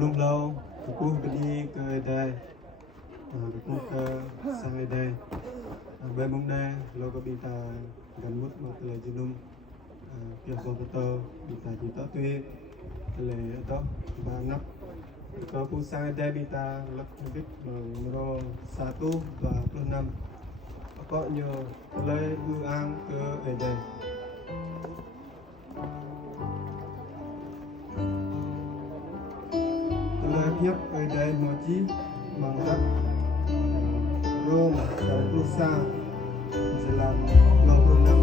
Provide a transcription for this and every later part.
belum lâu cũng đi ke đây cũng ke sang đây bên mông đây lâu có bị ta gần mút mà từ junum kia so tơ bị ta chỉ tớ tuyết lệ tớ và nắp có phu sang đây bị ta lập viết numero 1 và plus 5 có nhiều lấy ưu an ke ở đây nhấp ở đây một chi bằng đất Rome dan Rusa dalam 26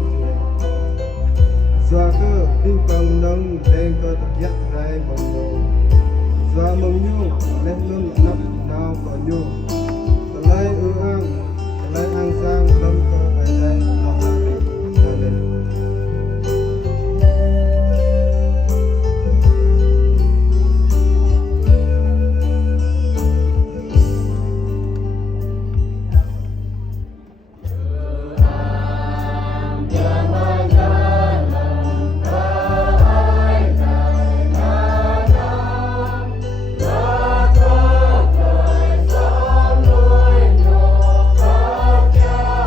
do cơ đi bằng nông lên cơ tập giác rai bằng nông do mong nhu lên lưng nắp nào có nhu lấy ăn sang lâm cơ ở đây học lại lên Hãy subscribe cho kênh Ghiền Mì Gõ để không bỏ lỡ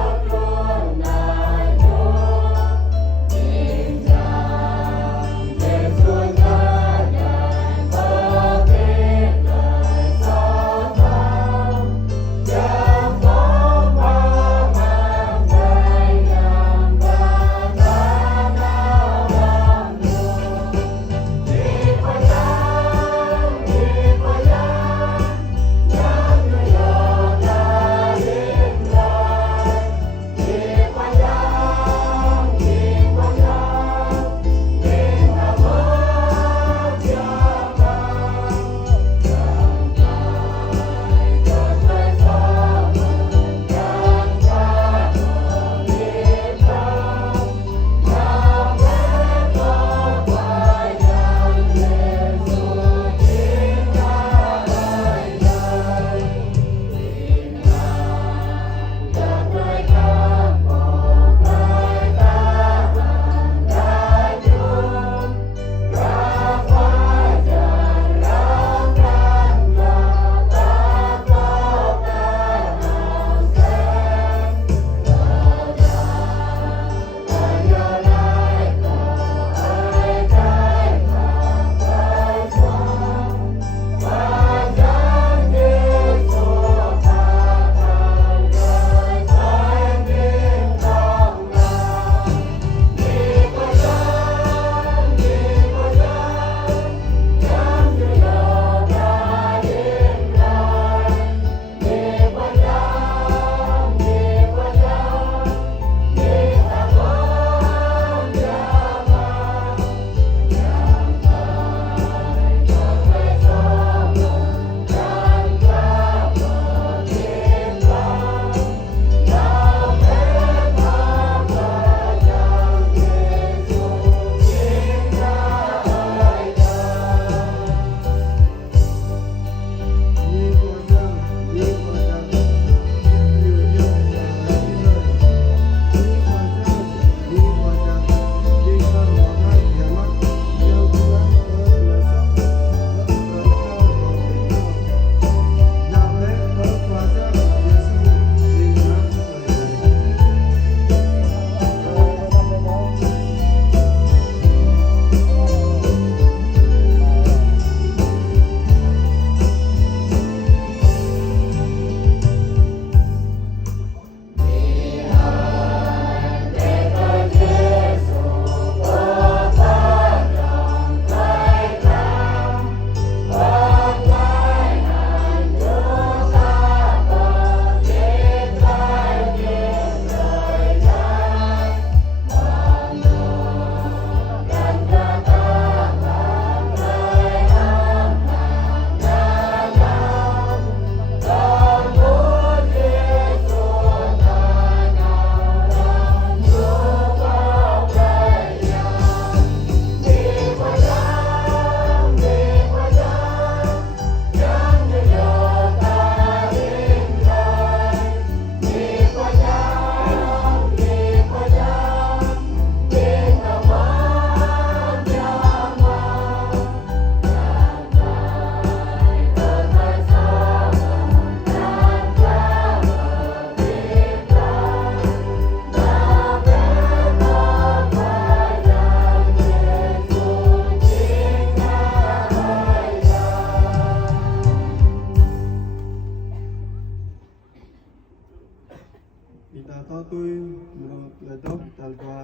menurut ledok talgua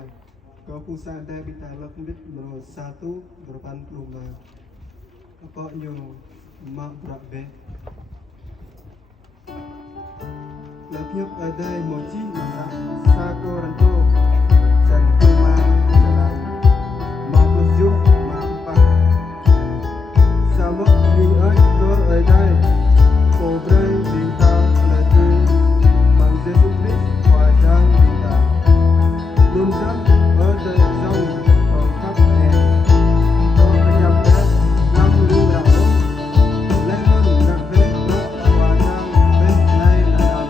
kau pusat ada bita lokbit menurut 1.85 apa nyu mak berak be lepiap ada mochi maka sako rento dan kuma jalan maklus jum mampak sama ni ai ko ai dai ko brai bita laju mang jesu kris wajang bita lundang ada jauh pangkat ne ko penyap dah nam lu rao lemon nak be no wajang be lai lai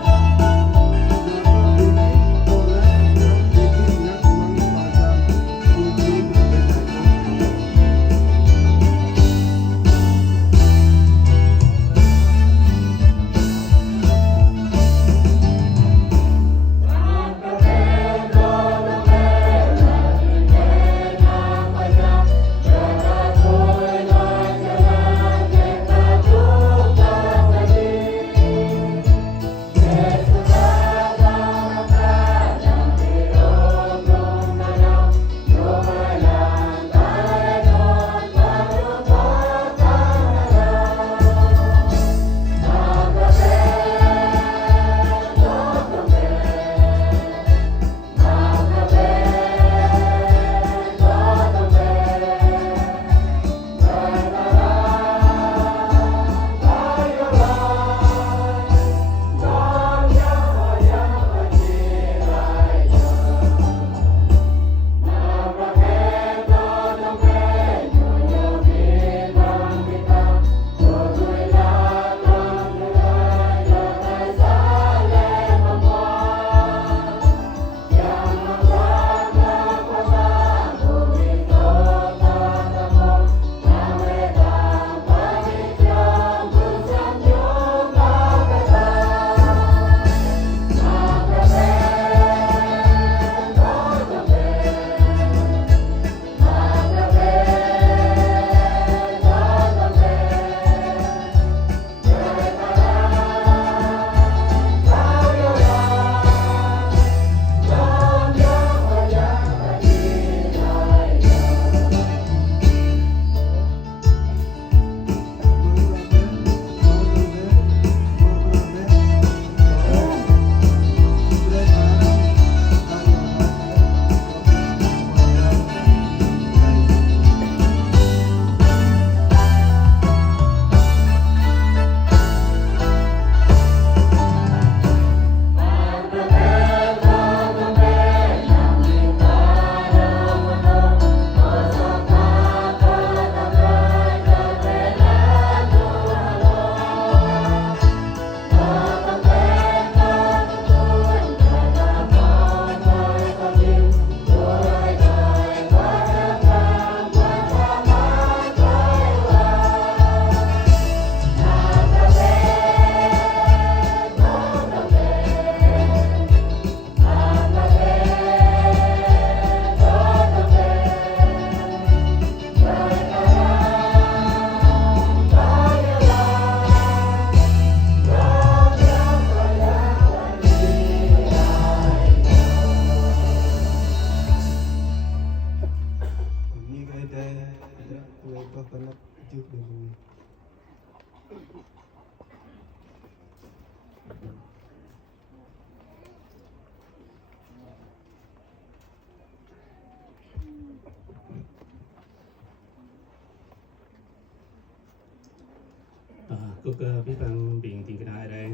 Cô cơ biết bằng biển tình cái này đây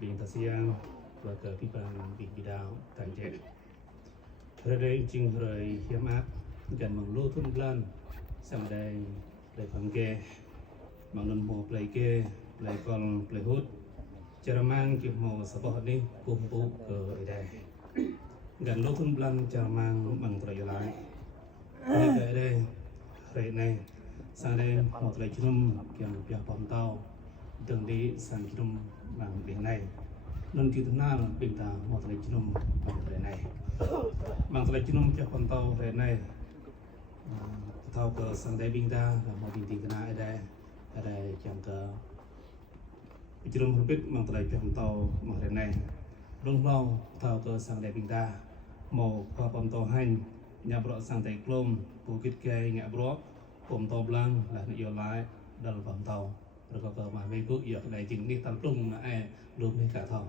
biển ta siang và cơ biết bằng biển bị đào thành trẻ rồi đây chừng rồi hiếm áp gần bằng lô thun lan sang đây lại phẳng kê bằng lần một lại kê lại còn lại hút chờ mang kịp màu sập bọt đi cùng bố cờ ở đây gần lô thun lan chờ mang bằng trời lại đây đây rồi này sang đây một lại chung kiểu kiểu bom tàu đường đi sang chung bằng biển này nên chỉ thứ nào là bình ta một lại chung bằng biển này bằng lại chung cho con tàu về này tàu cờ sang đây bình ta là một bình tình cái này ở đây chẳng cờ chung không biết bằng lại cho con tàu bằng biển này lông lâu thao cơ sang đại bình ta màu qua bom to hành nhà bọ sang tay klom bù kít kê ngã bọ bom to blang là yêu lái dal bom tàu rồi có cơ mà về bước yêu đại chính đi tầm trung là ai luôn đi cả thầu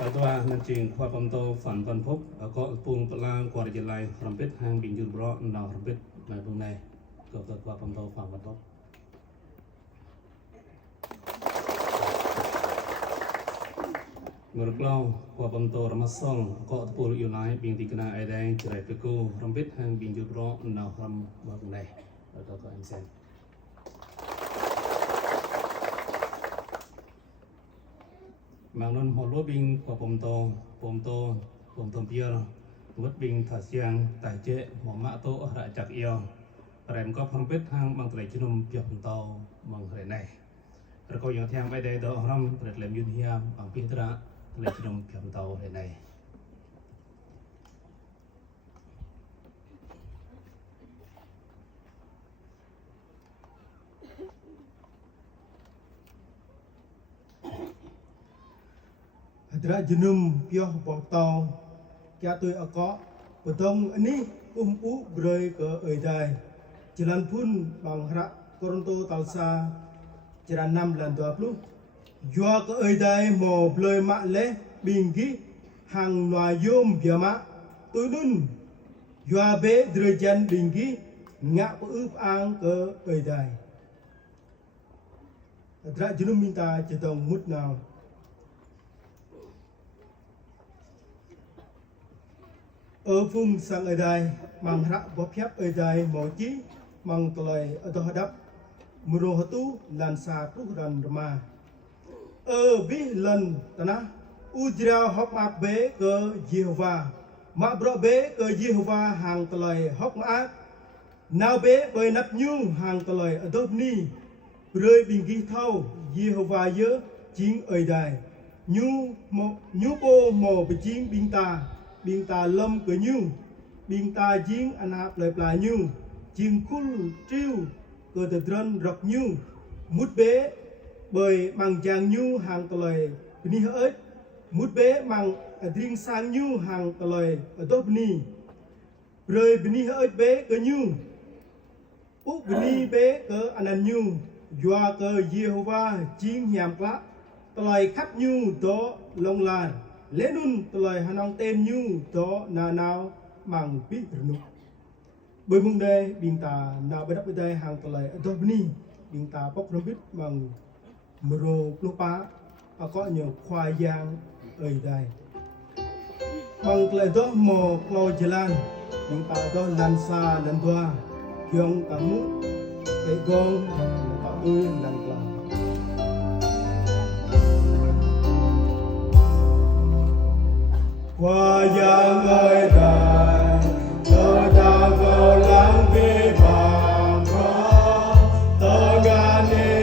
tại toa nên trình khoa bom to phản văn phúc có puông tla qua đại lai làm biết hàng bình dương bọ nào làm biết ngày hôm nay có cơ khoa bom to phản văn phúc Merklau kwa pamto ramasong ko tpul yunai bing tikna aidai cerai peku rambit hang bing jubro na ram bagunai atau ko emsen Mangnun holo bing kwa pamto pier wat bing thasiang tai je mama to ra chak yo rem ko rambit hang mang trai chinum pia pamto mang hre nai ko yo thiang bai dai do ram pret lem yun hiam ang pitra lấy trong kiếm tàu thế này Hãy junum pio bọc tàu kia tôi ở có betul ini u berai ke erdai jalan pun bang hara Toronto talsa jalan 5 dan 20 Dua ke erdai mo bloi mak le binggi hang noa yom biama tunun dua be derjan binggi ngak peuf ang ke erdai Adra junum minta cetong mut nào ở vùng sang erdai mang hara bop hiap erdai mo chi mang tolai atau hadap murohatu lansa tuh rama bi lần tana ujra hop map be ke Jehovah ma bro be ke Jehovah hang tolai hop ma nào be bơi nắp nhung hang tolai adop ni rơi bình ghi thâu Jehovah nhớ chính ơi đài nhu po mò bị chính binh ta lâm ke nhung binh ta chính anh hạp lại pla nhung chính kul triu ke te dran rok nhung mút bé bởi bằng giang nhu hàng tờ lời bini hết mút bé bằng riêng sang nhu hàng tờ lời ở top ni rồi bini hết bé cơ nhu úc bini bé cơ anh nhu doa cơ Jehovah chính nhàm quá tờ lời khắp nhu đó long lan lẽ nun tờ lời hanong tên nhu đó na nào bằng biết nụ bởi mong đây bình ta nào bây đắp đây hàng tờ lời ở top ni bình ta bóc rong biết bằng Mero lupa có nhiều khoai giang ở đây bằng lại đó mò clo jalan những ta đó lan xa lan tua kiong kamu cái gong ta ơi lan qua khoai giang ở đây tôi đã go lang về vàng có tôi gan đi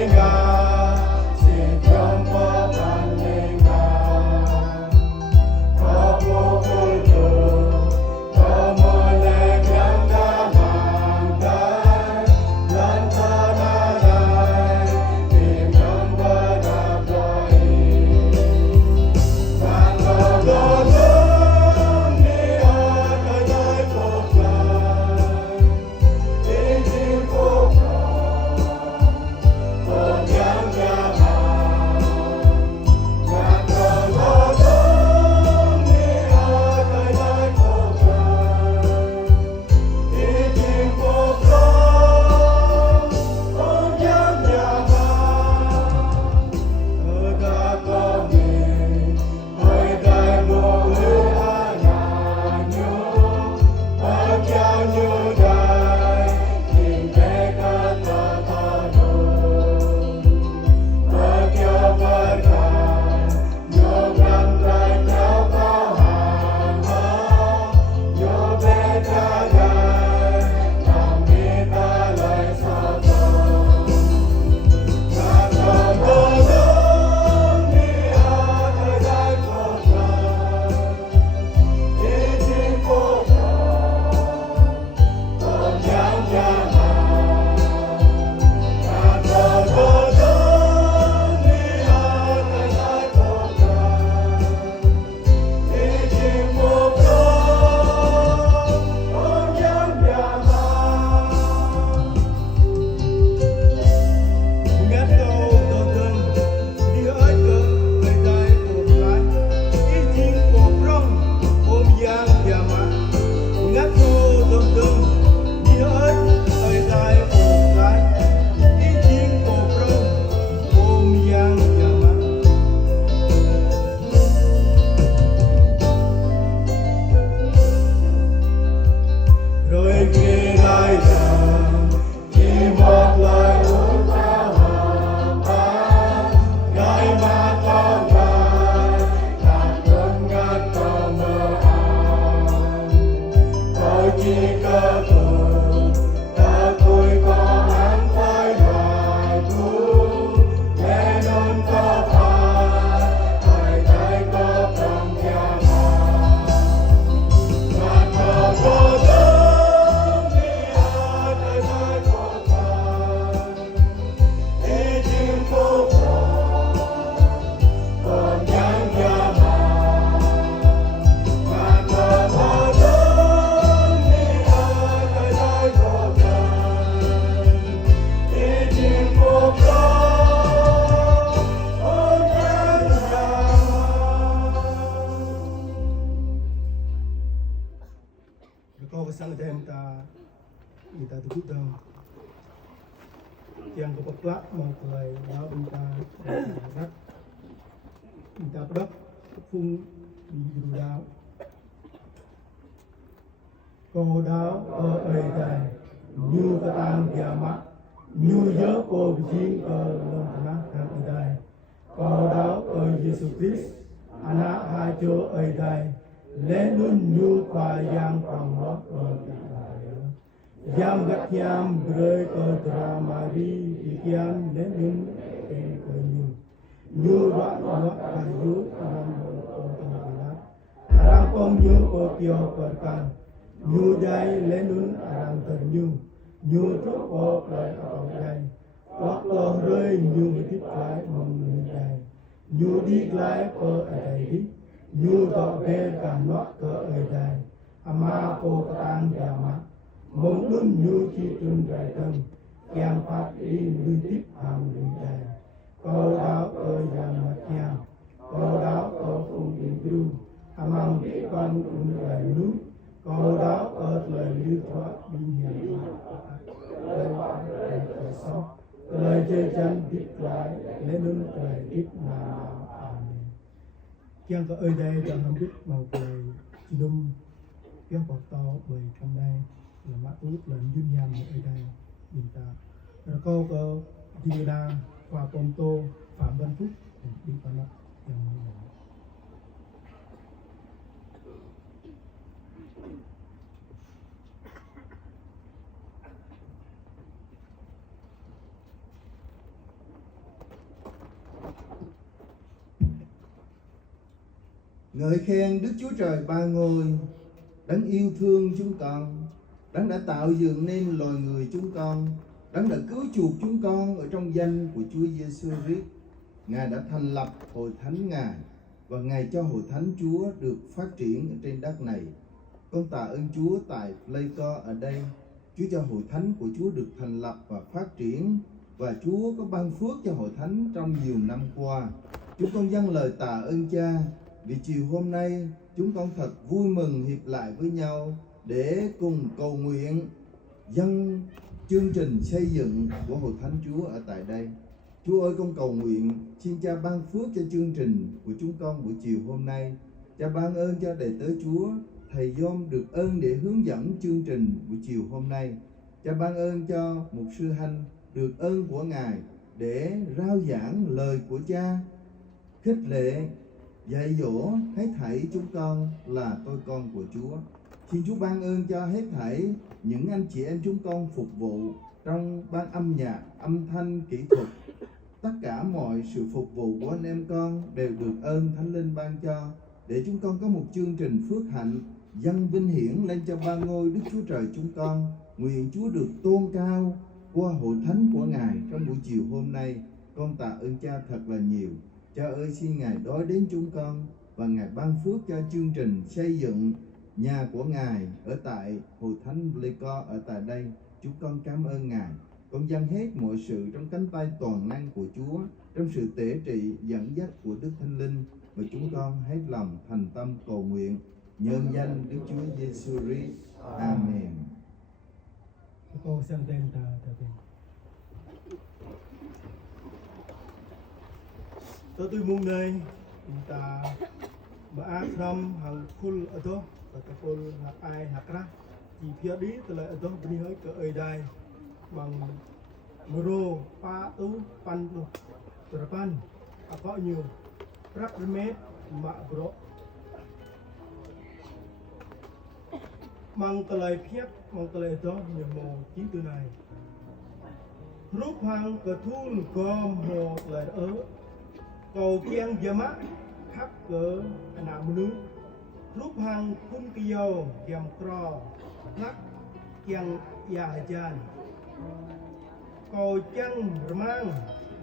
kita tukut dah yang kepeplak mau kelai dah kita nak kita pedap phun di dulu dah cô đáo ở đây đây như cái tang kiamat như nhớ cô chính ở lòng thằng ở đây cô đáo ở Jesus Christ anak hajo ở đây lên nun như qua yang bằng lót ở đây yang gắt yam bơi ở dramari ikian lên nun ở như đoạn lót kayu orang orang orang pom như cô kio perkan như dai lên nun orang ternyum như trúc ô lại ở đây hoặc lo rơi như tiếp lại mong như đây như đi lại ở đây đi như tọ bê cả nót ở đây ama cô tang kiamat mong đun như chi trun đại thân kiam phát đi như tiếp hàng như đây câu đáo ở yang mặt nhang câu đáo ở phùng điện tru amang bị con cũng lại núi câu đáo ở lời như thoát đi hiền lời chơi chân tiếp lại lên núi lời tiếp nào kiang có ơi đây đang không biết màu lời chỉ đâm kiang bọc to bởi trong đây là mắt út lần duyên nhầm ở đây nhìn ta rồi câu có đi đa và công tô phạm văn phúc đi qua nó Ngợi khen Đức Chúa Trời Ba Ngôi, Đấng yêu thương chúng con, Đấng đã tạo dựng nên loài người chúng con, Đấng đã cứu chuộc chúng con ở trong danh của Chúa Giêsu Christ. Ngài đã thành lập hội thánh Ngài và Ngài cho hội thánh Chúa được phát triển ở trên đất này. Con tạ ơn Chúa tại Pleico ở đây. Chúa cho hội thánh của Chúa được thành lập và phát triển, và Chúa có ban phước cho hội thánh trong nhiều năm qua. Chúng con dâng lời tạ ơn Cha vì chiều hôm nay chúng con thật vui mừng hiệp lại với nhau để cùng cầu nguyện dâng chương trình xây dựng của hội thánh Chúa ở tại đây. Chúa ơi, con cầu nguyện xin Cha ban phước cho chương trình của chúng con buổi chiều hôm nay. Cha ban ơn cho đệ tử Chúa thầy Dom được ơn để hướng dẫn chương trình buổi chiều hôm nay. Cha ban ơn cho mục sư Hanh được ơn của Ngài để rao giảng lời của Cha, khích lệ dạy dỗ hết thảy chúng con là tôi con của Chúa. Xin Chúa ban ơn cho hết thảy những anh chị em chúng con phục vụ trong ban âm nhạc, âm thanh, kỹ thuật. Tất cả mọi sự phục vụ của anh em con đều được ơn Thánh Linh ban cho, để chúng con có một chương trình phước hạnh dâng vinh hiển lên cho Ba Ngôi Đức Chúa Trời chúng con. Nguyện Chúa được tôn cao qua hội thánh của Ngài trong buổi chiều hôm nay. Con tạ ơn Cha thật là nhiều. Cha ơi, xin Ngài đói đến chúng con và Ngài ban phước cho chương trình xây dựng nhà của Ngài ở tại hội thánh Pleico ở tại đây. Chúng con cảm ơn Ngài. Con dâng hết mọi sự trong cánh tay toàn năng của Chúa, trong sự tể trị dẫn dắt của Đức Thánh Linh, và chúng con hết lòng thành tâm cầu nguyện nhân danh Đức Chúa Giêsu Christ. Amen. Cô sang tên ta tôi mong đây ta ba năm hàng full ở đó và cái full hạt ai hạt ra chỉ phía đi từ lại ở đó đi hơi ở đây bằng muro pa tu pan tu terpan apa nhiều rap remet mak bro mang tờ phiết mang tờ đó nhiều màu chín từ này rút hàng cờ thun gom hồ lời ở cầu kiêng giờ mắt khắp cỡ nào mưa rút hàng phun kiêu dầm cò lắc kiêng già chan cầu chân mang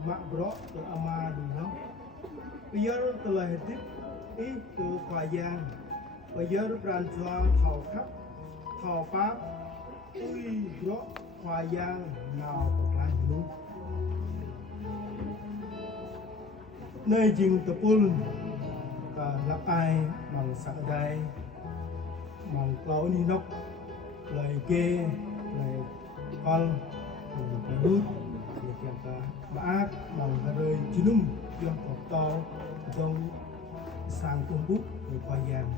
mặc bro từ ama đúng không bây giờ từ lời tiếp ý từ khoa giang bây giờ ran cho thầu khắp thầu pháp tuy bro khoa giang nào của cái luôn nơi dừng tập pul và lắp ai bằng sạ đai bằng cloud ni nóc lời kê lời kol kadut yang ka baat bang hari junum yang tol trong sang Trung Quốc rồi qua Giang.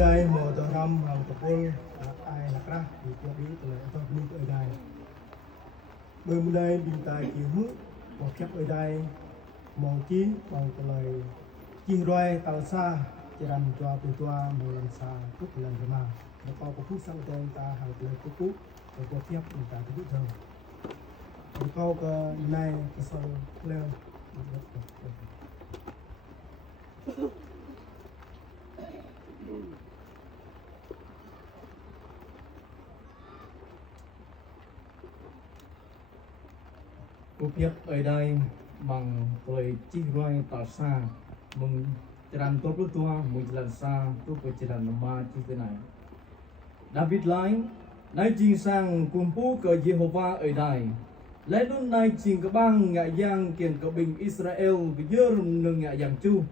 đây mò tờ ram hàng tập quân ai lạc ra thì cho biết là tôi đi ở đây bên đây bình tài chiều hướng một phép ở đây mò chí bằng lời chiên roi tàu xa chỉ làm cho từ toa một lần xa chút lần rồi mà nó có một phút sau tên ta hàng lời cú cú rồi có phép bình tài thứ thơ thì câu này cái sau leo Cô biết ở đây bằng lời chi roi tỏ xa mừng jalan tốt lúc tua mừng jalan xa tuไป jalan lemah chi thế này David lại nay chinh sang cùng pu cờ Jehovah ở đây lấy lúc này chinh cái bang ngại giang kiền cờ bình Israel với dơ nương ngại giang chu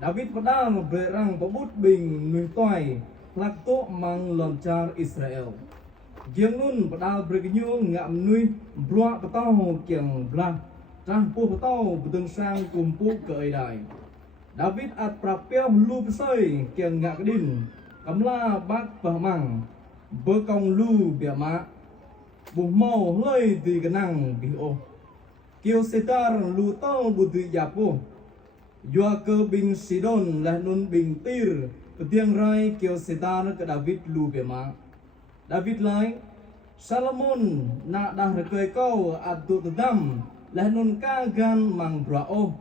David padang berang pebut bing nuôi toai lạc tổ mang loncar Israel Giang nun padal berkenyu ngam nuôi bua patau kiang blang trang pu patau beteng sang kumpu ke ai David at prapel lu pesoi kiang ngak din kamla bak pahmang bekong lu biama bu mau hơi di kenang bi o kio setar lu tau bu di japo Yua ke bin Sidon lah nun bin Tir petiang rai kio setar ke David lu biama David lai Salomon nak dah rekoi kau atu tedam lah nun kagan mang brao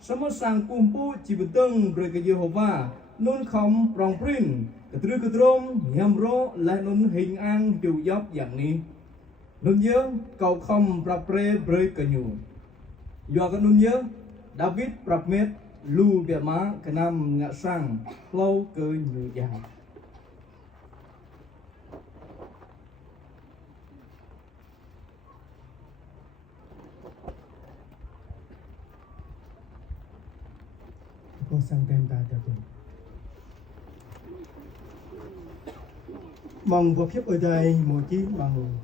sama sang kumpu cibeteng berke Jehovah nun khom prong prin ketrum nyamro lah nun hình an du yop yang ni nun nhớ cầu khom prapre brei kenyu yo ka nun nhớ David prapmet lu biama kenam ngak sang lâu ke nyu ya con sang tem ta theo tôi mong vô phép ở đây một chí bằng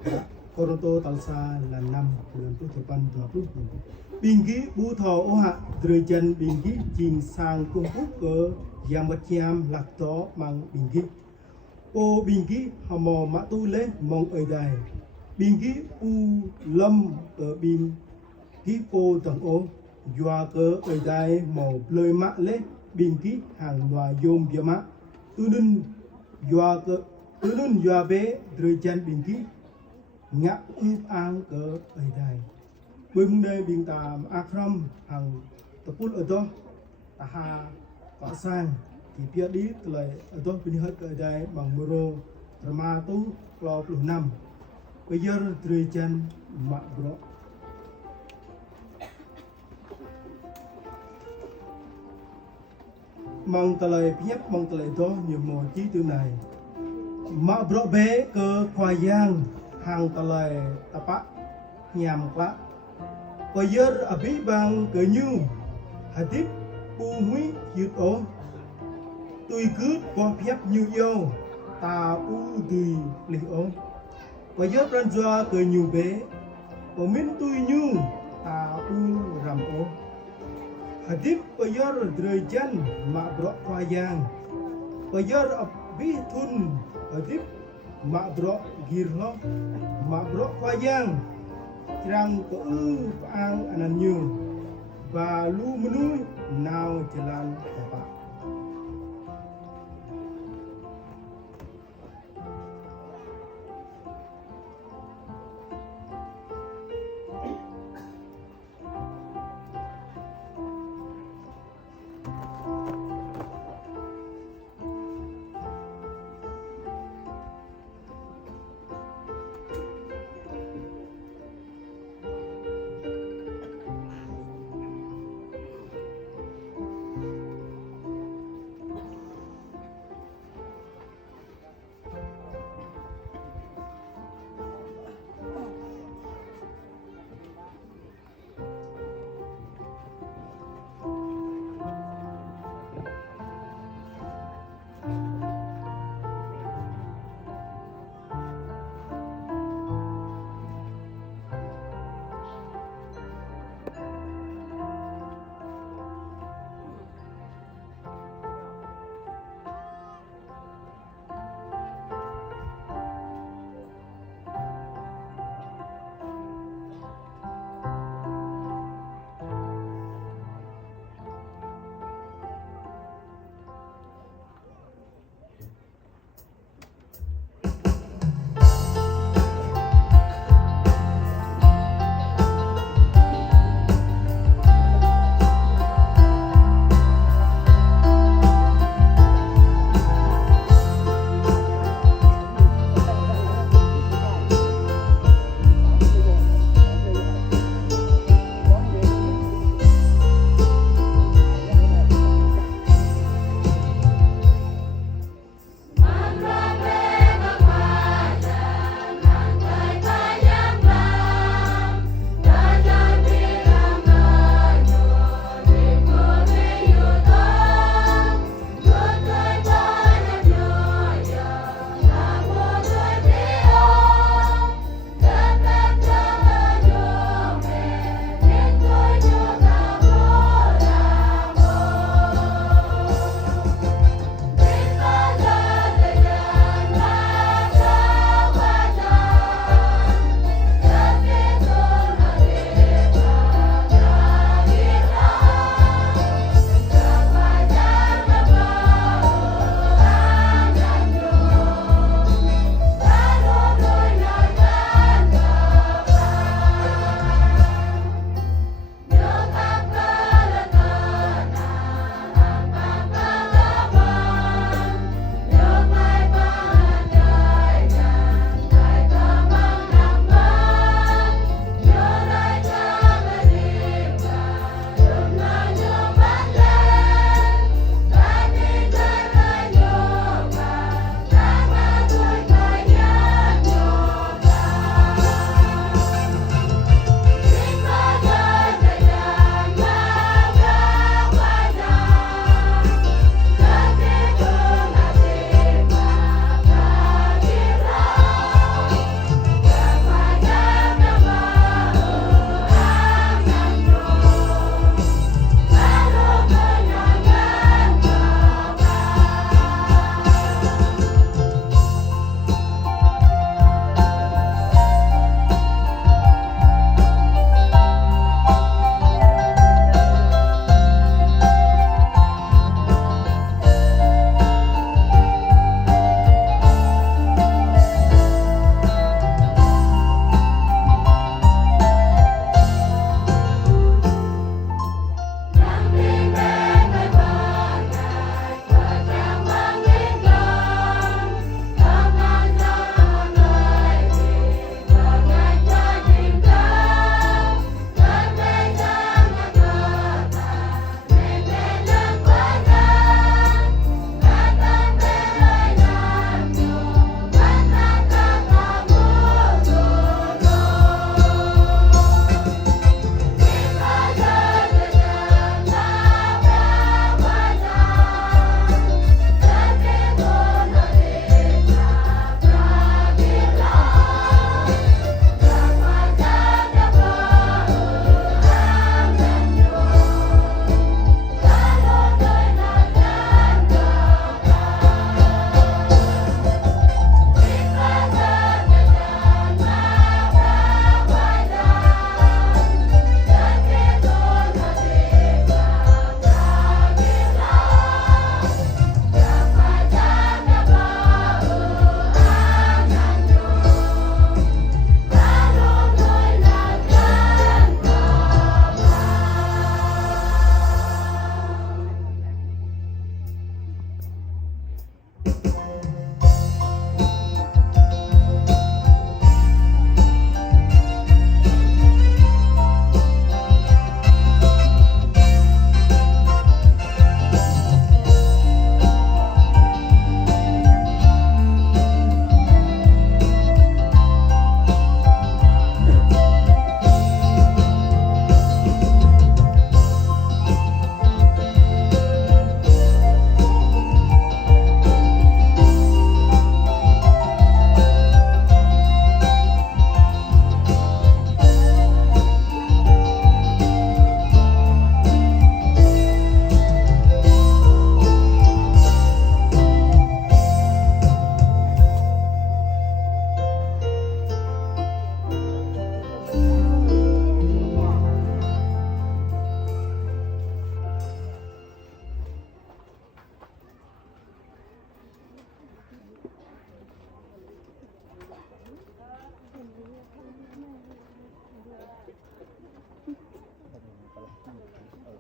Coroto Talsa là năm lần tu thập văn thọ phúc biên ký bú thọ ô hạ rơi chân biên ký chìm sang cung phúc cỡ giam vật chiam lạc tó bằng biên ký ô biên ký hò mò mã tu lễ mong ở đây biên ký u lâm cỡ biên ký ô tầng ô Dua ke ở đây màu lời mã lễ biên ký hàng loài dôm bia mã tu đun dua ke tu đun dua bé rơi chân biên ký ngã ưu an ke ở đây bởi mong đây biên ta akram hàng tập phút ở đó ta ha có sang thì biết đi lời ở đó bên hết ở đây bằng muro drama tu lo puluh năm bây giờ rơi chân mạ bro mong ta lời phép mong ta lời đó nhiều mùa chí từ này mạ bro bé cơ khoai giang hàng ta lời ta bác nhằm quá bây giờ ở bí bằng cờ như hà tiếp bu huy hiệp ố tôi cứ có phép như yêu ta u tùy lì ố bây giờran doa cờ nhiều bé ở miền tôi như ta u rằm ố Hadip bayar dari jan mak brok wayang bayar abi thun hadip mak brok girlo mak brok wayang trang ko paang ananyu ba lu menui nau jalan bapak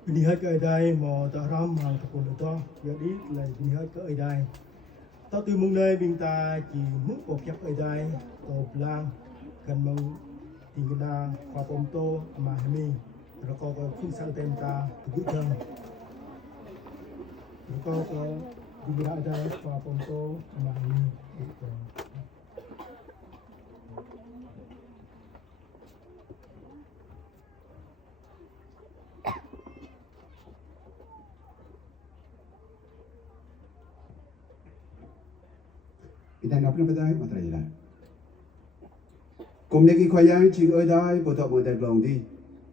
Bini hai ke dai mo ta ram hang ta pun to ya di lai bini hai ke dai ta tu mung dai bing ta chỉ mu ko kyak dai to blang kan mong ting na kwa pom to ma mi rồi có phun sang tem ta tu chân rồi có bini hai dai kwa pom to ma mi Kita nak pernah beritahu materi lah. Cùng đến khi khoai yang chỉ ở đây bộ thọ bộ đại lòng đi,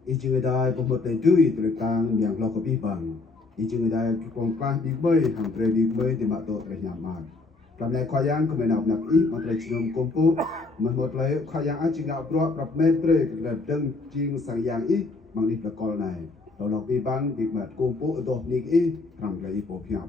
ý chỉ ở đây bộ một đại tươi từ càng miệng lo có bi bằng, ý chỉ ở đây con quan đi bơi hàng tre đi bơi thì mạo tổ tại nhà mà. Làm này khoai yang có mấy nào nạp ít materi chỉ nông công phu, mình một lấy khoai yang chỉ ngạo broรับmét tre là đừng chiên sang yang ít bằng đi là con này,เราลองbi bằng đi mà công phu ở đó nín ít làm cái bộ phim.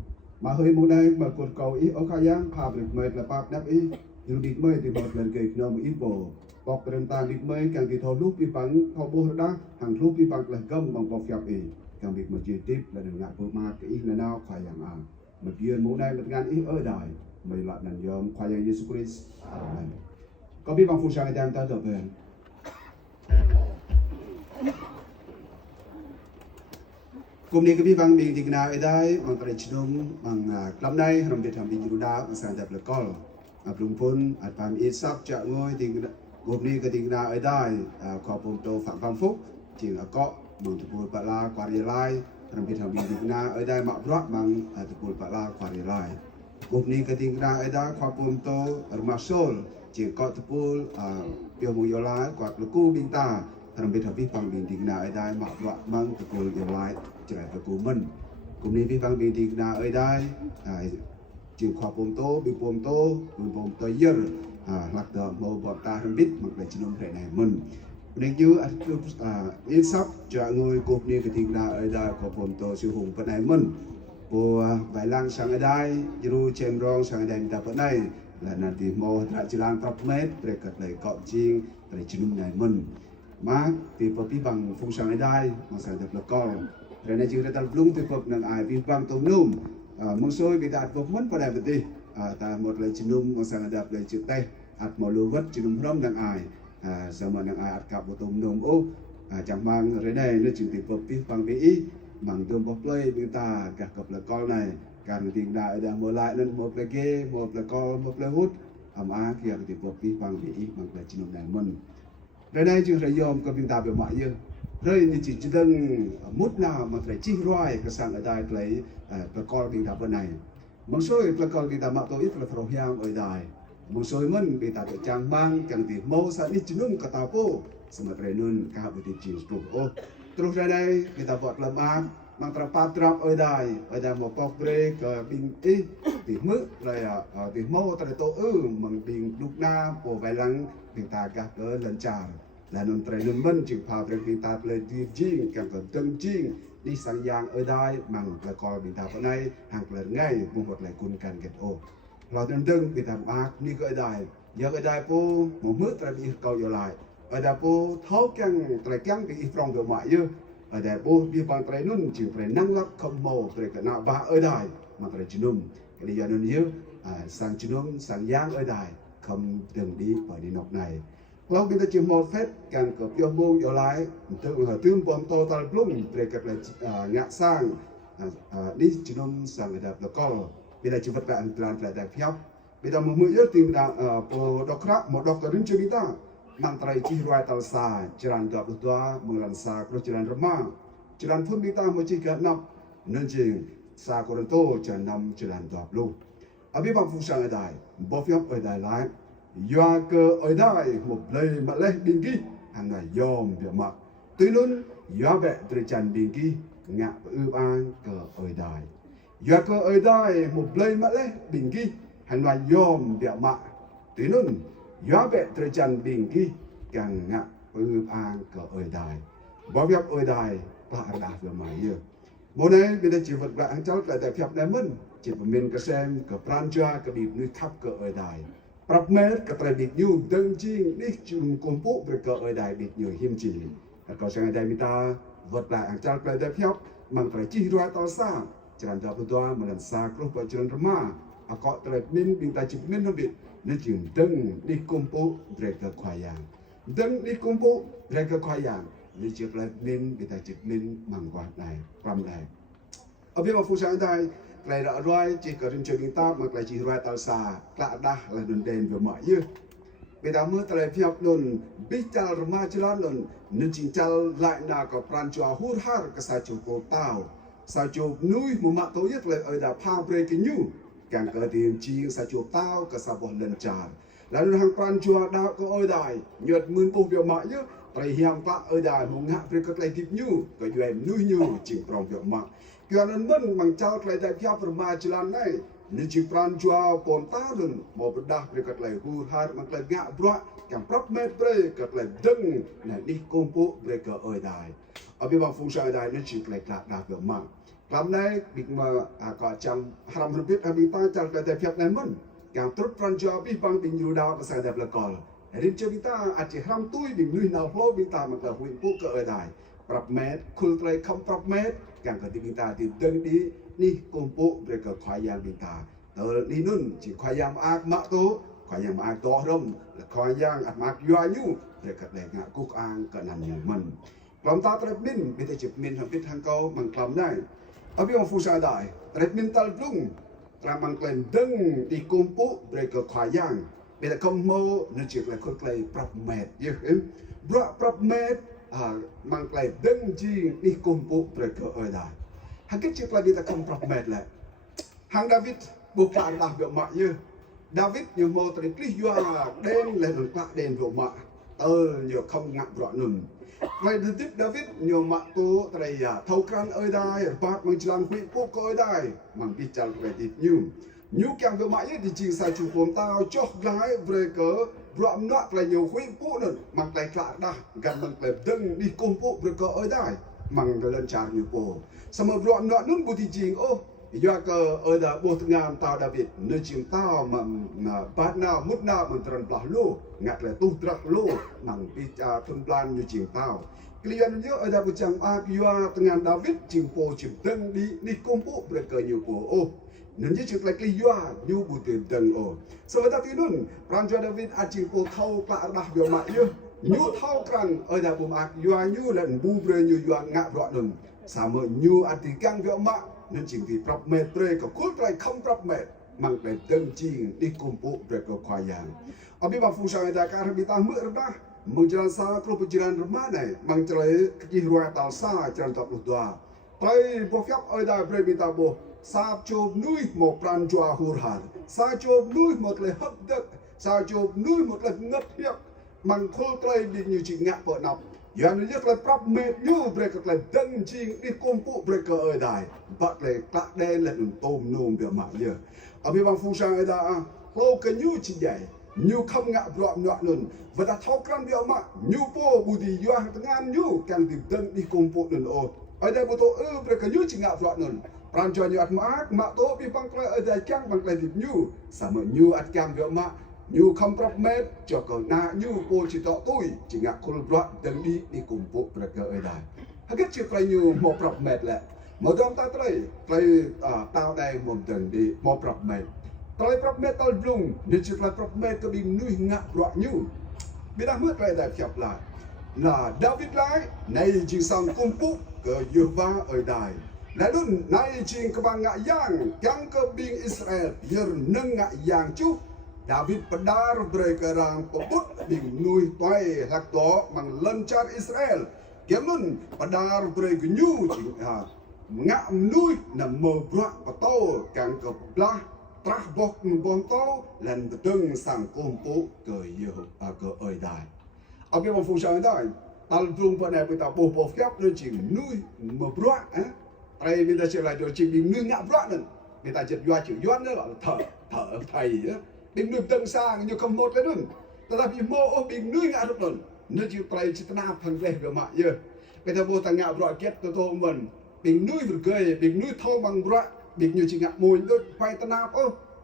Mà hơi một đây mà cột cầu ý ở khai giang phá được mệt là bạc đáp ý dù đi mây thì một lần kịch nông ít bộ bọc trên ta đi mây càng kỳ thâu lúc đi bắn thâu bô đá hàng lúc đi bắn là gâm bằng bọc dọc ý càng việc một chi tiếp là đừng ngại vô ma cái ý là nào khai giang à mà kia một đây một ngàn ý ở đời mày lại nằm dòm khai giang Jesus Christ Amen có biết bằng phụ sang đem ta trở về cùng đi cái vi vang mình thì nào ở đây bằng cái chữ nôm bằng làm đây làm việc làm việc như đá bằng sản phẩm là col lùng phun phạm ít sắc chợ ngôi thì gồm đi cái thì nào ở đây có vùng tô phạm văn phúc chỉ là có bằng thực vụ bạ la quả rìa lai làm việc thì nào ở đây mạo rót bằng thực vụ bạ la quả rìa lai gồm đi cái thì nào ở đây có vùng tô rumah sol chỉ có thực vụ biểu mùi yo lai quả là cu bình ta làm việc bằng bình thì nào ở đây mạo rót bằng thực vụ yo lai trở lại của mình cùng đi vi phạm bình thì nào ở đây chịu khó bom tô bị bom tô dơ lạc đờ màu bọt ta không biết mặc lại chỉ nông thể này mình nên như ít sắp cho người cục đi cái thì nào ở đây có bom tô siêu hùng bên này mình của vài lang sang ở đây như chém rong sang ở đây ta bên này là nền thì màu đã chỉ lang top mét để cất lại cọ chiên để chỉ nông này mình mà thì có bí bằng phong sang ở đây mà sang được là con rồi này chưa đã tập lung thì phục nâng ai vi phạm tôm nôm một số bị đạt phục mất vào đây vậy ta một lời chỉ nôm mà sang đạp lời chữ tay ạt màu lúa vất chỉ nôm rong nâng ai sau mà nâng ai ạt cặp vào tôm nôm ô chẳng mang rồi này nó chỉ phục vi phạm bị ý bằng tôm bọc lây người ta cả cặp là con này càng tiền đại đã mở lại nên một là ghê một là con một là hút á kia thì phục vi phạm bị ý bằng lời chỉ nôm này mình rồi đây chưa thấy dòm có viên ta biểu mãi dương rồi như chỉ đơn mút nào mà phải chi roai cái sang ở đây lấy là con bị đạp bên này một số là con bị đạp mạo tôi ít là thầu hiang ở đây một số mình bị đạp trang mang càng thì mâu sa đi chỉ nung cả tàu po xem mà phải nun cả bị chỉ trục ô trục ra đây bị đạp vọt làm ăn mang trap ở đây một bọc bê cái bình ý thì mức rồi thì mâu tại tôi bằng bình lúc na của vài lăng bị ta gặp ở lần chào là nông trại nông dân chịu phá việc bị ta lên đi chiên càng cần chân chiên đi sang giang ở đây bằng là coi bị ta ở đây hàng là ngay một vật lại quân cần kết ô là nông dân bị ta bạc đi ở đây giờ ở đây po một mướt lại bị câu trở lại ở đây po tháo căng trại căng bị phong được mọi như ở đây po đi bằng trại nông chịu phải năng lắc không màu trại cái nào ba ở đây mà trại chỉ nông cái lý do nông như sang chỉ nông sang giang ở đây không đừng đi bởi đi nọc nàyเราkita chỉ một phép càng cập vô môn vô lại tương bom to ta plum để cập lại ngã sang đi chỉ nông sang đẹp là con bây giờ chỉ vật lại đẹp phép bây giờ một mũi tìm là đọc khác một đọc đến chưa biết ta nằm tại chỉ hoài tàu xa chỉ làm gặp được toa một lần xa có chỉ làm rama chỉ làm phun biết ta một chỉ cả năm nên chỉ xa có đến tô chỉ năm chỉ làm gặp luôn ở biết bằng phụ sang ở đây bỏ phép ở đây lại do cơ ở đây một lời mà lấy bình kia hàng ngày dòm việc mặc tuy luôn do vậy từ trần bình kia ngạ ưu an cơ ở đây do cơ ở đây một lời mà lấy bình kia hàng ngày dòm việc mặc tuy luôn do vậy từ trần bình kia càng ngạ ưu an cơ ở đây bỏ việc ở đây ta đã vừa mãi giờ bữa nay bây giờ chỉ vật lại cháu lại tại phép đem mình chỉ phải mình cái xem cái prancha cái bịp nuôi thắp cơ ở đâyปรับเมตรกับแต่บิดยูดึงจริงนี่จุ่มกุมปุ๊บไปเกิดได้บิดอยู่หิมจีแล้วก็เชียงใดมีตาวัดหลายอังจารย์ไปได้เพียบ mang trai chi rua tao sa jalan dapat doa melansa keluh jalan remah akak telah min bintang cip min habit nên deng đi kumpu mereka khoyang deng đi kumpu mereka khoyang nên chip lại min bintang cip min mangguat này ram này ở bên mà phụ sang đây lại đã rồi chỉ cần chơi bintang ta mà lại chỉ rua tao sa lạ dah là đồn đền về mọi như beda mưa tại phiap nun bicara rumah jalan nun nên cincang lại na có pran chua hur har ke sa cukup tau sa cukup nuôi một mạng tối nhất là ở đà phao bre cái nhu càng cờ tiền chi sa chuộc tao cả sa bồn lần tràn là nó hàng pran chua đạo có ơi đài nhật mươn bù biểu mãi nhớ tại hiam ta ơi đài một ngã về các lại tiếp nhu có duyên nuôi nhu chỉ prong biểu mãi kia nên mình bằng trao lại đại phiap rumah jalan này nên chỉ pran chua bồn ta đun một benda về các lại hur har mang lại ngã bro càng prop met bre các lại deng này đi công bộ về các ơi đài ở bên bằng phun sa đài nên chỉ lại cả đà biểu mãi làm này bị mà có chăm haram hơn biết bị ta chẳng cái đẹp này mình càng tốt pran cho bị băng bị nhiều đau và sai đẹp là còn riêng cho bị ta chỉ haram tôi bị nuôi nào lo bị ta mà cả huyện quốc cỡ ở đài prap met khul trai không prap met càng cái bị ta thì đơn đi đi công bộ về cái khoai yang bị ta tờ đi nun chỉ khoai yang ác mạ tố khoai yang ác to râm là khoai yang ác mạ doa nhu về cái này ngã quốc an cái nằm nhà mình làm ta tập min bị ta chụp min làm biết hàng câu bằng làm này ở bên phụ sa đại, trách mental lung, làm bằng cái đừng đi công bố về cái khoai yang, bây giờ không mơ nên chỉ là con cái prop med, chứ em, prop med, bằng cái đừng chi đi công bố về cái ở đây, hàng cái chuyện là bây giờ không prop med lại, hàng David buộc lại làm việc mạ như, David nhiều mơ tới cái doa đen là được lại đen việc mạ, nhiều không ngậm rõ nừng. Vậy thì tiếp David nhiều mạng tố tại thâu can ơi đai bác mang chăn quỷ quốc ơi đai mang đi chăn về thịt nhu càng về mãi thì chỉ sai chủ phòng tao chốt gái về cớ rộm nọt là nhiều quỷ quốc nữa mang tay lạ đa gần mang tay đừng đi công quốc về cớ ơi đai mang cái lần chàng nhiều cổ sao mà rộm nọt nún bù thì chỉnh ô do cờ ơi đã bù thằng ngàn tao David nơi chỉnh tao mà bát nào mút nào mình trần bảo lô ngặt là tu trắc lô mang đi thun plan như chỉnh tao kalian dia ada bucang akua dengan David jimpo jimdeng di kumpul mereka nyupo oh nanti cerita lagi yua nyu butin deng oh sebentar tinun ranjua David ajimpo thau ka dah bio mak ye nyu thau kan ada bum akua nyu lan bu bre nyu yua ngak ro nun sama nyu atikang bio mak nên chỉ vì prop met bre ka kul trai không prop met mang cái deng chi di kumpul mereka khoyang abi ba fu sang ada ka bi ta mur dah menjalan sa kalau perjalanan rumah này mang chơi cái rùa tàu sa jalan tập lục đoa tay bộ phép ở đây về bị tàu bộ sa chụp núi một pran chua hur hàn sa chụp núi một lời hấp đất sa chụp núi một lời ngất hiệp mang khôi tay bị nhiều chuyện ngạ vợ nọc giờ nó rất là prop mệt như về các lời đơn chi đi công cụ về cờ ở đây bật lời tạ đen là đường tôm nôm được mà giờ ở bên bang phu sang ở đây lâu cái như chỉ vậy nhu không ngạ rộm nọ nun và đã thâu cran biểu mà nhu po budi yua tangan nhu càng tìm tân đi công bộ nun ô ở đây bộ tô về cái nhu chỉ ngạ rộm nun pran cho nhu atmak mà tô bị băng lại ở đây càng băng lại tìm nhu sao mà nhu at càng biểu mà nhu không prop met cho còn na nhu po chỉ tọ tôi chỉ ngạ con rộm tân đi công bộ về cái ở đây hay cái chuyện này nhu một prop met lại một đom ta tới tao đây một từng đi một prop met Tolai prop met tol blung, nên chỉ tolai prop met có bị nuôi ngạ rõ nhu. Biết đã mất lại đại phiệp là David lại này chỉ sang công phu cờ Yehova ở đài. Lại luôn này chỉ các bạn ngạ yang, yang cơ binh Israel giờ nâng ngạ yang chú. David pedar berkerang pebut bing nuôi toai hak to mang lancar Israel. Kiếm luôn pedar berkenyu chỉ ngạ nuôi nằm mờ rõ và to càng cập la. Trах bok bon tao lần từng sang công bố cởi cờ ơi đài. Ở bên bang phụ sang đài, tal trung phần này bị ta bổ phép nên chỉ nuôi mà bro á. Đây bây giờ chỉ là điều chỉ bị nuôi ngạ bro nên người ta chỉ doa chữ doan nữa là thở thầy á. Đừng nuôi từng sang như không một cái luôn. Ta đã bị mô bị nuôi ngạ được rồi. Nên chỉ tay chỉ ta nạp thằng về mà giờ. Bây giờ vô thằng ngạ bro kết tôi mình bị nuôi vừa cười bị nuôi thâu bằng bro. Việc như chị ngạ mùi đôi quay ta nạp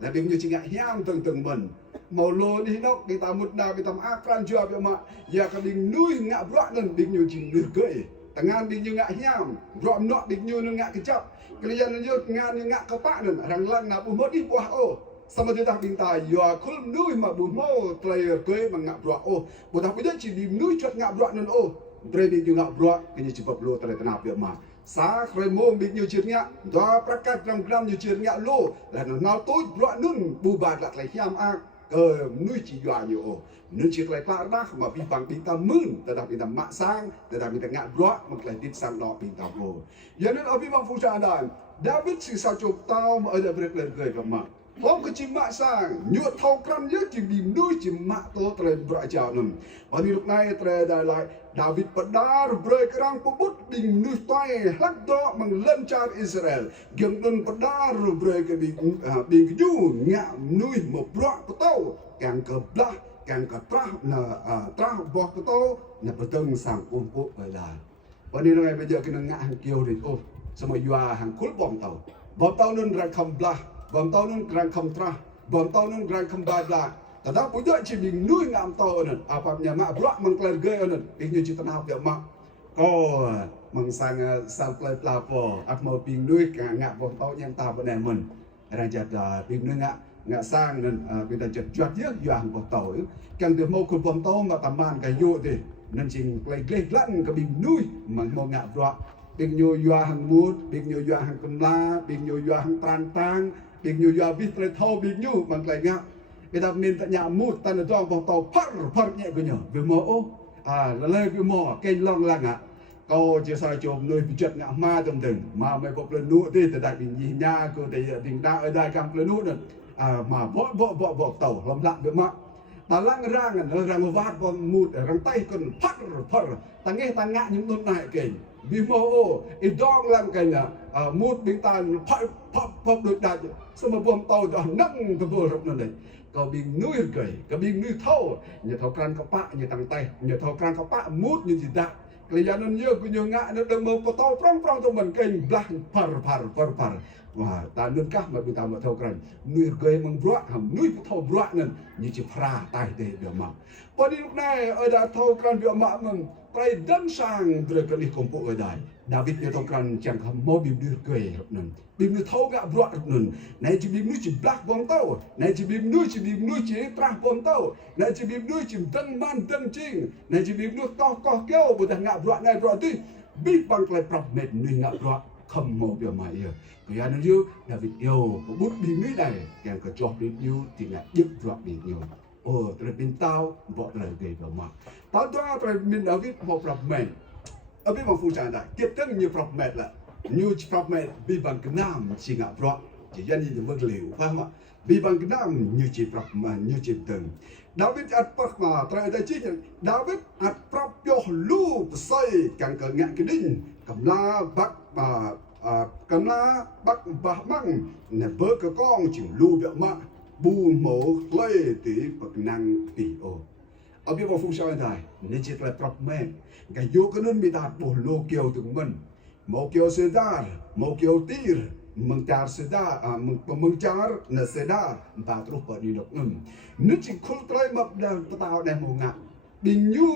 là việc như chị ngạ hiam từng mình màu lô đi nóc đi ta một đào đi ta ác lan chưa vậy mà giờ cái đình nuôi ngạ rõ nên việc như chị nuôi cưỡi tangan bing như ngạ hiam rom nọ bing như ngạ cái chập kalian như ngan như ngạ các bạn rang lang na bu mot đi qua ô sama dia tak binta yo kul nui ma bu mo player ke mangak bro oh bu tak punya ci di nui chat ngak bro non oh training ju ngak bro ke ni cepat lo tele tanap ya ma sa kremo big như chit ngak do prakat gram như chit ngak lo la no nau tối bro nun bu ba lak lai hiam a nui ci yo như oh nui chit lai klar dah ma bi bang binta mun tetap binta mak sang tetap binta ngak bro mak lai dit sang lo binta bo ya nên abi bang fu cha dan David si sa chop tao ma ada break ler ke ma Hôm cái chim mạ sang nhuộn thâu cam nhớ chỉ bìm nuôi chim mạ tố trời bạ chào nằm và đi lúc này trời đại lại David bắt đá rồi cái răng bút đình nuôi toai lắc đó bằng lân cha Israel kiếm đơn bắt đá rồi cái bình cái du ngạ nuôi một bọ của tao càng cờ bla càng cờ tra bọ của tao là bắt đầu sang ôm bộ về đà và đi lúc này bây giờ cái ngạ hàng kiều thì ô sao mà doa hàng cút bom tàu nên ra không bla bom tàu nun grand kam tra bom tàu nun grand kam badla tada puja ci bing nui ngam tàu onen apa nya ma bro mang keluarga onen ini ci tanah ya ma ko mang sang sang play po at mau bing nui ngak bom tàu yang ta bene men raja da bing nui ngak sang nen kita jat ya yang bom tàu kan de mau ku bom tàu ma taman ka yo de nen cing play lan ka bing nui mang mau ngak bro bing nyu ya hang mut bing nyu ya hang kemla bing nyu ya hang tang bing nyu ya bit le thau bing nyu mang lại ngạ cái đặc min tại nhà mút tan ở trong vòng tàu phật nhẹ cái nhở về mò ô là lê cái mò kênh long lăng ạ câu chia sẻ chôm nơi bị chật ngạ ma trong từng mà mày bọc lên nụ thì tại bình gì nha cô thì đình đa ở đây cầm lên nụ nữa mà bỏ tàu làm lặng với mà ta lăng rang vát con mút ở răng tay còn phật ta nghe ta ngạ những tôn này kể vì mò ô ít đong làm cái là mút bình tan phật được đại sao mà bom tàu cho nặng cái vừa rộng này có bình nuôi gầy có bình nuôi thâu nhà thâu can có bạ nhà tăng tay nhà thâu can có bạ mút như gì đã cái nhà nó nhiều cái nhiều ngã nó đừng mơ tàu prong cho mình kênh black par và ta nâng các mà bị ta mà thâu can nuôi gầy mang bọa hầm nuôi thâu bọa nên như chỉ phra tai để biểu mà và đi lúc này ở đã thâu can biểu mà mình tay đâm sang rồi cái này công cụ ở đây David dia tongkran chẳng ham mau bim dir gầy nên bim nu thâu gạ bọa nên này chỉ bim nu chỉ black bom tàu này chỉ bim nu chỉ tra bom tàu này chỉ bim nu chỉ tân man tân chinh này chỉ bim nu to kêu bộ thằng ngạ bọa này bọa tí bim bằng lại prop mệt nuôi ngạ bọa không mau biểu mà yêu cái anh yêu David yêu có bút bim nu này càng có chọc bim yêu thì ngạ giúp bọa bim yêu oh terpin tau bọa lại gầy biểu mà tao cho terpin David mau prop mệt ở bên phụ tràng đại tiếp tất nhiều prop mệt là như prop mệt bị bằng cái nam chỉ ngạ prop chỉ dân như vật liệu phải không ạ bị bằng cái nam như chỉ prop mà như chỉ từng David at prop mà trai đại chỉ David at prop yo lu say càng cỡ ngạn cái đinh cầm la bắt mà cầm la bắt bà măng nè bớ cái con chịu lu được mà bu mổ lê tí bậc năng tỷ ô ở bên phụ tràng đại nên chỉ là prop mệt cái vô cái nên bị đạt bổ lô kiều từ mình màu kiều sedar màu kiều tir mừng char sedar mừng char nè sedar và trục vào đi được nước chỉ khul trai mập đằng tao đằng màu ngạn bình như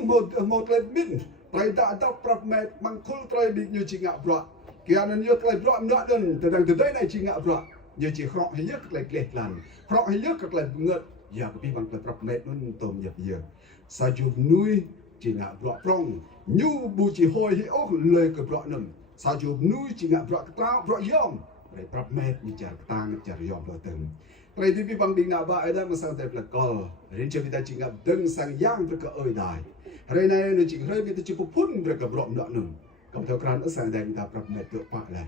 một trai bin trai đã đọc prap mệt mang khul trai bình như chỉ ngạ bọa kia nên như trai bọa nữa đơn từ đằng từ đây này chỉ ngạ bọa như chỉ khọ hay nhất lại lệch làn khọ hay nhất lại ngợt giờ cái bằng trai prap mệt nó tôm dập giờ sa chụp nuôi chỉ ngạ bọa prong như bù chỉ hồi hi ốc lời cái bọa nằm sao chụp nuôi chỉ ngạ bọa tao bọa yom để prap mệt như chả tang chả yom lo từng trai đi bị bằng bình nào ba ấy mà sang tệp là cò đến chơi ta chỉ ngạ đừng sang giang với cái ơi đài rồi này nó chỉ hơi bị ta chỉ có phun với cái bọa nọ nằm cầm theo cran ở sang đây ta prap mệt được quá là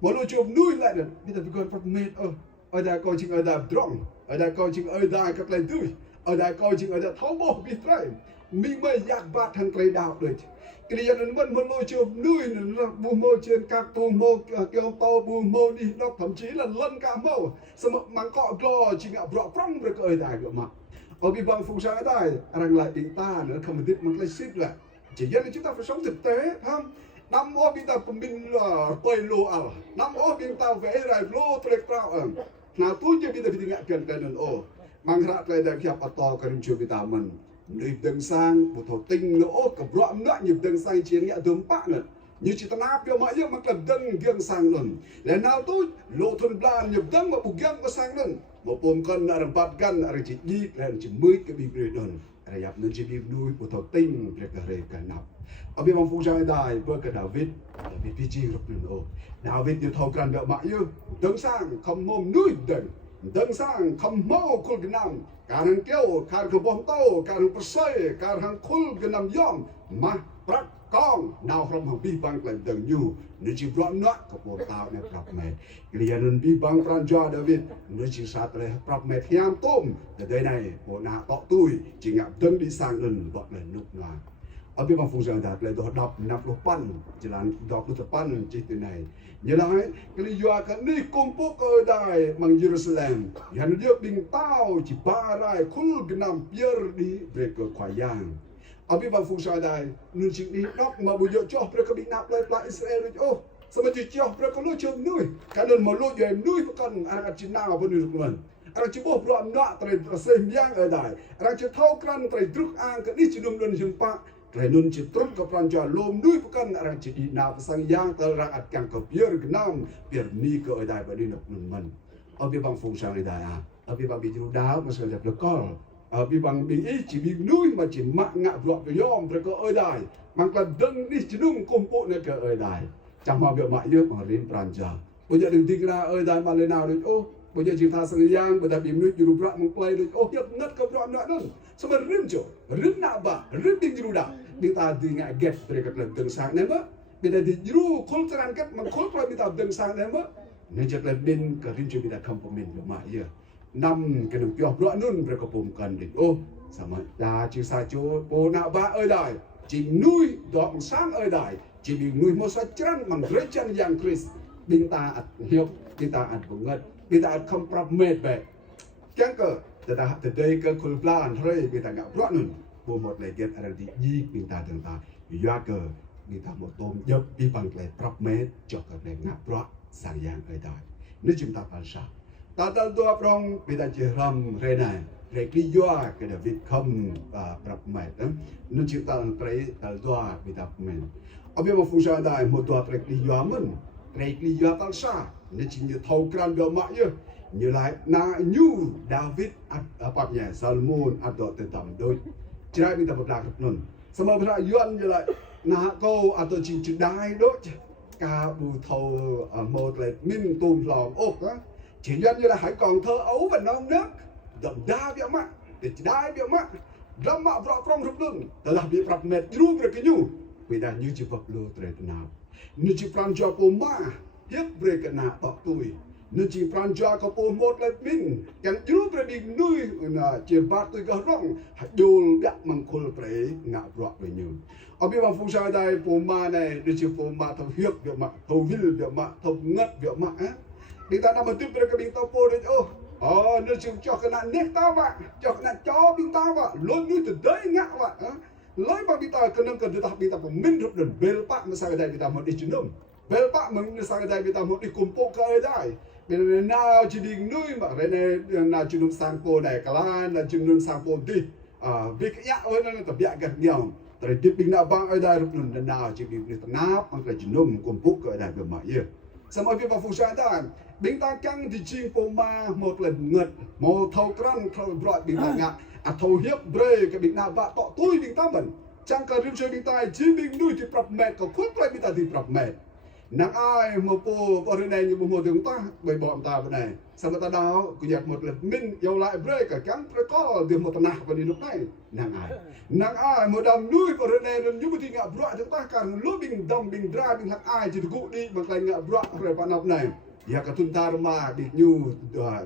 mà lo chụp nuôi lại được bây giờ phải prap mệt ở đây coi chừng ở đây drong ở đây coi chừng ở đây các lên tươi ở đây coi chừng ở đây tháo bỏ bị trai mình mới giặc bát thằng trai đào được cái này nó vẫn một lối chụp nuôi là bù mô trên các bù mô kêu to bù mô đi nó thậm chí là lân cả mô sao mà mang cọ gò chỉ ngạo bọ phong được ơi đại được mà ở cái bằng phụ sa đây rằng lại tình ta nữa không biếtมันเลยship lại chỉ dân là chúng ta phải sống thực tế không năm ô bị ta cũng bin là quay lô à năm ô bin ta vẽ lại lô trek trao nào tôi chưa bị ta bị ngạ cần cái ô mang ra cái đại khiệp to cái chưa bị ta mình nhịp đường sang một thổ tinh nữa cả bọm nữa nhịp đường sang chiến nghĩa tướng bạ nữa như chỉ ta nạp cho mọi yêu mà cần đăng giang sang lần lẽ nào tôi lộ thuần plan nhập đăng mà bục giang có sang lần một bom con ở bát gan ở chỉ đi lên chỉ mới cái bị bề đơn ở dạp nên chỉ bị nuôi của thầu tinh về cái rễ cái nạp ở bên phong trang đại với cái David PG rất là nổi David như thầu cần được mọi yêu đăng sang không mồm nuôi đăng sang không mau khul cái nam cả hàng kêu cả cái bom tàu cả hàng soi cả hàng khul cái nam yom mà brak con nào from hàng bi bang lên đằng nhu nếu chỉ brought not cái bộ tàu này brak mẹ liền bi bang Franja David nếu chỉ sát lại brak mẹ hiam tôm từ đây này bộ nạ tọ tôi chỉ ngập đăng đi sang lần bọn lần nút là ở bên phong trang đạt lại đọc nạp lô pan chỉ là đọc lô pan chỉ từ này như là cái lý do cái này công bố ở đây mang Jerusalem hắn điệp bình tao chỉ ba rai khul cái nam pier đi về cái khoai yang ở bên phong trang đây nên chỉ đi đọc mà bây giờ cho về cái bị nạp lại Israel rồi ô sao mà chỉ cho về cái lối trường nuôi cái đơn mà lối về nuôi phải cần anh chỉ nào bên được mình anh chỉ bố làm nọ tại xem yang ở đây anh chỉ thâu căn tại trúc ang cái đi chỉ đun đun chừng pa Kaya nun ci truk ke Franja lom nui bukan orang ci di na pasang yang terak at kang ke biar genam biar ni ke edai badi nak nun man. Abi bang fung sang edai ah. Abi bang bijiru dah masuk jap lekol. Abi bang bing ci bing nui ma ci mak ngak blok ke yom ke edai. Mangkla deng ni cenung kumpuk ne ke edai. Cama biar mak ye rin Franja. Punya ding ting na edai malena ri oh punya cerita sang yang pada bing nui juru brak mengplay ri oh yep net ke brak nak nun. Sama rim jo, rim nak ba, rim bing juru dah. Kita di ngak get mereka kelenteng sang nama, kita di juru kulturan kat mengkul kalau kita kelenteng sang nama, nejak lebin kerin cuma kita kampomin rumah ya. Nam kena piah berak nun mereka pomkan di. Oh sama dah cik sajo, po nak ba erdai, cik nui dok sang erdai, cik bing nui masa ceran menggerejan yang Kris, binta at hiop, binta at bungat, binta at kompromet baik. Kian ke? Tetapi today ke kulplan hari kita ngak berak nun. Một lời kết ở đây gì mình ta thường ta do cờ mình ta một tôm dấp đi bằng lời prop mét cho các lời ngáp rõ sang giang ở đây nếu chúng ta phản xạ ta đã đua trong bị ta chỉ rầm re này re cái do cái đời việt không prop mét đó nếu chúng ta thấy ta đua bị ta mét ở bên một phương sang đây một đua re cái do mình re cái do phản xạ nếu chỉ như thâu cran biểu mãi như lại na nhu David apa nhỉ Salmon atau tentang đôi Cerai minta berlaku nun. Sama berayuan je lah. Nak kau atau cincin dai dok. Kabu thâu một là min tùm lòm ốc á. Chỉ nhân như là hãy còn thơ ấu và non nước. Đậm đa biểu mạng. Để đai biểu mạng. Đâm mạng vợ phong rụp lưng. Đó là bị phạt mệt rú về cái nhu. Vì đã như chỉ vật lô trời nào. Như chỉ phàn cho cô ma. Hiếp về cái nạ tọc tuổi. Nếu chỉ Franja có bộ một lần mình Càng dulu beradi nui Chỉ bát tôi có rong Dul gak mengkul pre Ngak berak benyu Abi bang fung sai dai Poma này Dia chỉ poma thâu hiếp Biar mak Thâu vil biar mak Thâu ngat biar mak Kita nak betul mereka bintang po dia oh dia chỉ cho kena nek tau pak Cho kena cho bintang pak Lon ni tu day ngak pak Loi pak bintang kena kedetak bintang Min rup dan bel pak Masa dai bintang mau dicenum Bel pak Masa dai bintang mau dikumpul ke dai Bên nào chỉ đi nuôi mà cái này là chỉ nông sang po này cả là chỉ nông sang po đi việc cái nhạc ơi nó tập biện gần nhau tại đi bình nào bang ở đây lúc nào chỉ đi nạp bằng cái chỉ nông cùng bút ở đây gần mà yêu xong rồi việc vào phụ sản ta bình ta căng thì chim po ma một lần ngật một thâu cran thâu loại bình ta ngạ thâu hiếp bre cái bình nào vạ tọ tôi bình ta mình chẳng cần riêng chơi bình ta chỉ bình nuôi thì prop mệt còn khuất lại bình ta thì prop mệt nang ai một po ở đây này như một chúng ta bởi bọn ta bên này sao ta đào cứ nhặt một lần min yêu lại break cả cắn có được một nạc vào đi lúc này nang ai một đầm nuôi ở đây này như một thì ngạ bọa chúng ta càng lúc bình đồng bình ra bình hạt ai chỉ cụ đi bằng cái ngạ bọa rồi bạn học này ya cái thun ta mà bị như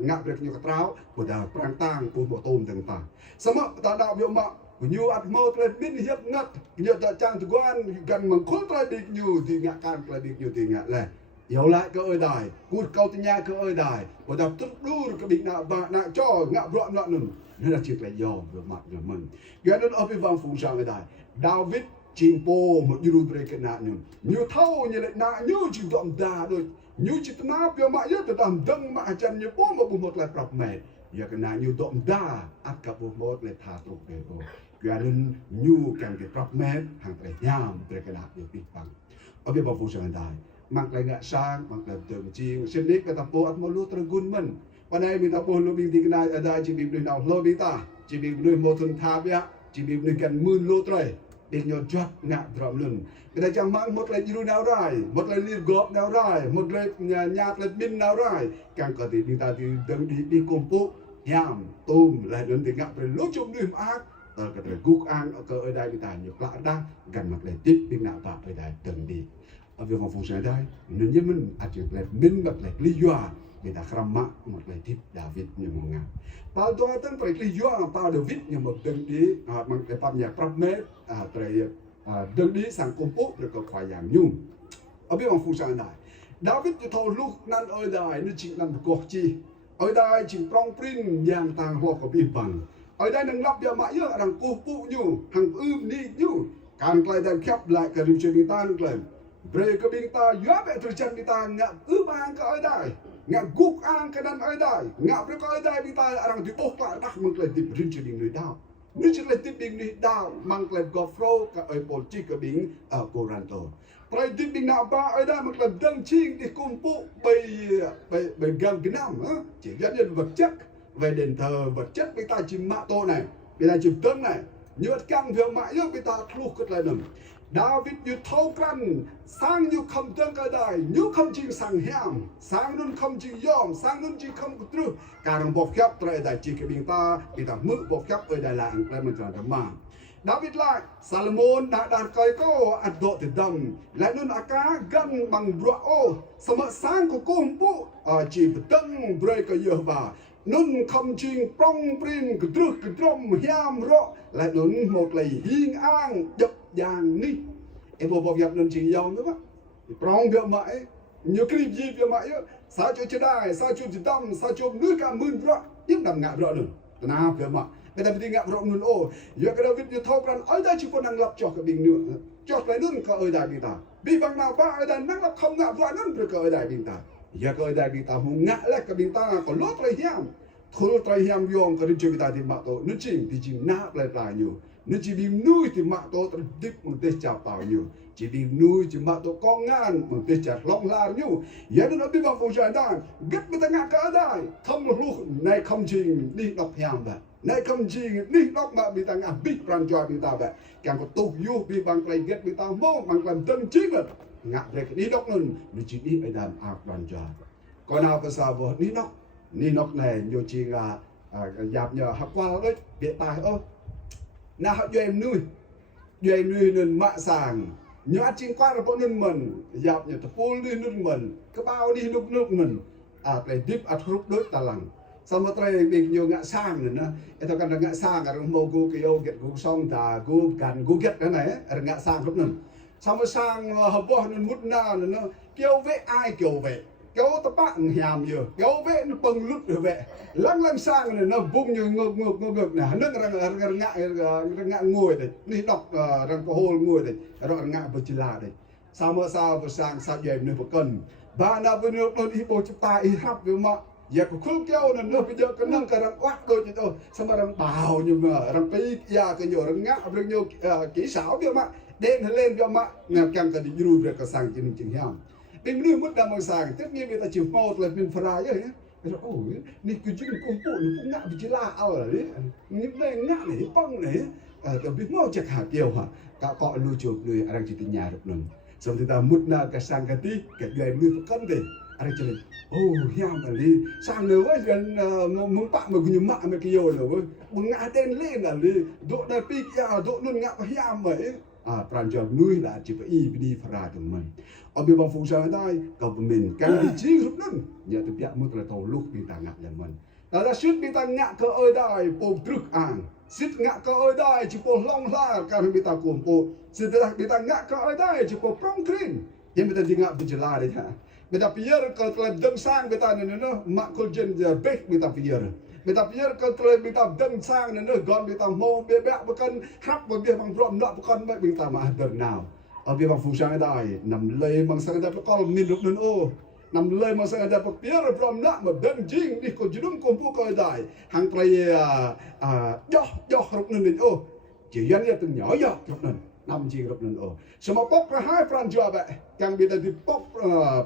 ngạ break như cái tráo của đào prang tang của bộ tôm từng ta sao mà ta đào biểu mạo nhiều ăn mơ lên biết hiệp ngắt nhiều tại trang thực quan gần mà khốt lại đi nhiều thì ngạ can lại đi nhiều thì ngạ này yếu lại cái ơi đài cút câu tin nha cái ơi đài và đập tức đu cái bị nạ và nạ cho ngạ loạn loạn nừng nên là chuyện là do vừa mặt vừa mình cái đó ở bên vang phùng sang cái đài David chim po một euro break cái nạ nừng nhiều thâu như lại nạ nhiều chịu động đà rồi nhiều chỉ nạp vừa mãi nhất từ tầm đăng mà chân như po mà bùng một lại prop mệt giờ cái nạ nhiều động đà ắt cả bùng một lại thả tục về rồi Garin new can get prop made hàng tại nham để cái lạc được bị bằng. ở bên bầu phủ sang đài mặc lại ngạ sang mặc lại tượng chiên xin biết cái tập bộ ăn món lúa trân gun mìnhวันนี้มีตาปูลูบิงดีกันได้จีบีบด้วยดาวโลบิตาจีบีบด้วยโมทุนทาบยะจีบีบด้วยกันมื่นโลตรายเด็กยอดจัดงะดรอมลุนก็ได้จังมันหมดเลยยูนาวไรหมดเลยลีกอบนาวไรหมดเลยญาติเลยบินนาวไรการกติบิตาที่เดินดีกุมปุยามตูมและเดินถึงงะเป็นลูกจุ่มด้วยมากตอนก็ได้กุกอ่างก็ได้บิตาอยู่กลางด้านกันมักเลยติดบินหน้าปากไปได้เดินดีเอาเรื่องของฟูเซได้นั่นยังมันอาจจะเลยบินแบบเลยลิยัวkita keramak mengaitip David yang mengang. Pada tuan terkait juga pada David yang mengdendi mengepamnya prabmet terkait dendi sang kumpul berkekwayang nyum. Abi orang fungsi anda. David itu tahu lu nan ada ini cing nan berkoci. Ada cing prong prin yang tang hok kebibang. Ada yang lap dia mak ya orang kumpul nyu, hang ni nyu. Kan kelainan kap lại ke rim cerita kelainan. Break kebingta ya bet terjadi kita ngak bang ke ada. Ngak guk ang kanan ai dai ngak berko ai dai bita arang di pokla dak mengklai tip rinci ding ni dau ni chlai tip ding ni dau mengklai gofro ka ai polci ka bing koranto prai tip ding na ba ai dai mengklai dang ching di kumpu bay gam gnam chỉ dẫn vật chất về đền thờ vật chất bita chim mạ tô này bita chim tân này như vật căng việc mạ yêu bita lục cái lại nằm David như thâu căn sang như không tương cái đời như không chỉ sang hẻm sang nun không chỉ yom sang nun chỉ không có trừ cả đồng bọc khép tại đại chỉ cái bình ta mực bọc khép ở đại làng lại mình chọn thầm mà David lại Salomon đã đạt cây câu ăn độ từ đồng lại nun cá gần bằng rượu ô sớm sang của cô hùng phụ chỉ tân bơi cái giờ vào nun không chỉ prong prin cái trừ cái trôm hẻm rọ lại nun một lời hiên an dập yang ni em bọc nhập nên chỉ dòng nữa prong việc mãi nhiều cái gì việc mãi sao cho chơi đài sao cho chỉ đâm sao cho nước cả mươn rõ tiếp đầm ngạ rõ nữa nào việc mãi người ta bị ngạ rõ luôn ô giờ cái đâu biết như thâuกันở đây chỉ có năng lập cho cái bình nữa cho cái nước có ở đây bình ta bị bằng nào ba ở đây năng lập không ngạ rõ nữa được ở đây bình ta giờ cái ở đây bình ta hùng ngạ lại cái bình ta còn lót lại hiam thôi lại hiam yong cái chuyện ta thì mạ tổ nước chỉnh thì chỉ nạp lại nhiều nếu chỉ bị nuôi thì mạ tổ tự tiếp một tết chào bảo nhiều chỉ bị nuôi chỉ mạ tổ con ngan một tết chào long la nhiều giờ nó bị bằng phổ trái đàn gắt người ta ngã cả đài không một lúc này không chỉ đi đọc hàng vậy này không chỉ đi đọc mà bị ta ngã bị răng cho bị ta vậy càng có tục yêu bị bằng cái gắt bị ta mô bằng làm tân chính là ngã về cái đi đọc luôn nó chỉ đi ở đàn ác răng cho còn nào có sao vô đi đọc này nhiều chỉ là dạp nhờ học qua đấy biệt tài ơ na họ cho em nuôi nên mạ sàng nhớ chính qua là bọn nên mình dạo nhớ tập pol đi nên mình cái bao đi lúc mình cái dip rút đối ta lằng sau một thời bị nhiều ngã sang nữa nè tao cần ngã sang cái mô gu cái ô get gu xong ta gu gần gu get cái này ngã sang lúc mình sau một sang hợp bọn nên mút na nữa kêu với ai kêu về kéo tập bạn hàm nhiều kéo vẽ nó bưng lút được vậy lăng sang này nó bung như ngược nè nước đang ngạ ngồi đấy đi đọc đang có hôn ngồi đấy rồi ngạ vừa chỉ là đấy sao vừa sang sao về nơi vừa cần và nào vừa nước nó đi bộ chụp tay hấp với mà giờ có khung kéo này nó bây giờ cái nâng cái đang quát đôi chứ thôi sao mà đang bào nhưng mà đang cái cái nhiều đang ngạ được nhiều kỹ xảo với mà đen lên với mà ngà càng cái đi du về cái sang chừng hàmเป็นเรื่องมุดดำมาสั่งแต่เนี่ยเวลาจิ๋วมอดเลยเป็นฟรายอย่างเงี้ยเราโอ้ยนี่คือจิ้งกุ่มปุ่นกุ่มงะบิจิลาเอาเลยนี่ได้งะเลยป้องเลยแต่บิ๊กมอจะขาเกี่ยวฮะกะเกาะลูจูบเลยอะไรจิตญาณนึงสมที่ตามุดน่ะกะสังกะติกะใหญ่มือกันเด้อะไรจะเลยโอ้ยามอะไรสั่งเลยว่ากันมึงปะมึงกุญมะมึงเกี่ยวเลยมึงงะเต้นเล่นอะไรโดดได้ปีกยาโดดนุ่นงะพยายามเหมยปราณจอมนุ้ยละจิบอีไปดีฟราตรงมันเอาไปบังฟูชาได้กับmình càng đi chi lúcนั้นอย่าตัวเปียมุตระโตลูกปีต่างงะอย่างมันแต่ถ้าชุดปีต่างงะก็ได้ปมตรึกอ่างชุดงะก็ได้จิปล่องล่าการปีต่างกลุ่มโปชุดปีต่างงะก็ได้จิปปรองกรีนยังไม่ได้จิงะบิจลาเลยฮะปีต่างปีเยอร์ก็เลยดังสร้างปีต่างเนี่ยเนาะมาคุเจนจะเบกปีต่างปีเยอร์ปีต่างปีเยอร์ก็เลยปีต่างดังสร้างเนี่ยเนาะก่อนปีต่างโมเบี้ยประกันฮับบนเบี้ยบางรอบเนาะประกันไม่ปีต่างมาเดินนาวเอาไปบางฟูชาได้นำเลยบางสังกัดประกอบมีลูกนั่นโอนำเลยบางสังกัดประเปียร์พร้อมละมาเดินจริงนี่คนจุดกุมผู้ก็ได้หางไปย่อลูกนั่นโอจียันเนี่ยตึงย่อลูกนั่น năm chi gặp nên semua pop hai Fran jua vậy càng bị ta thì pop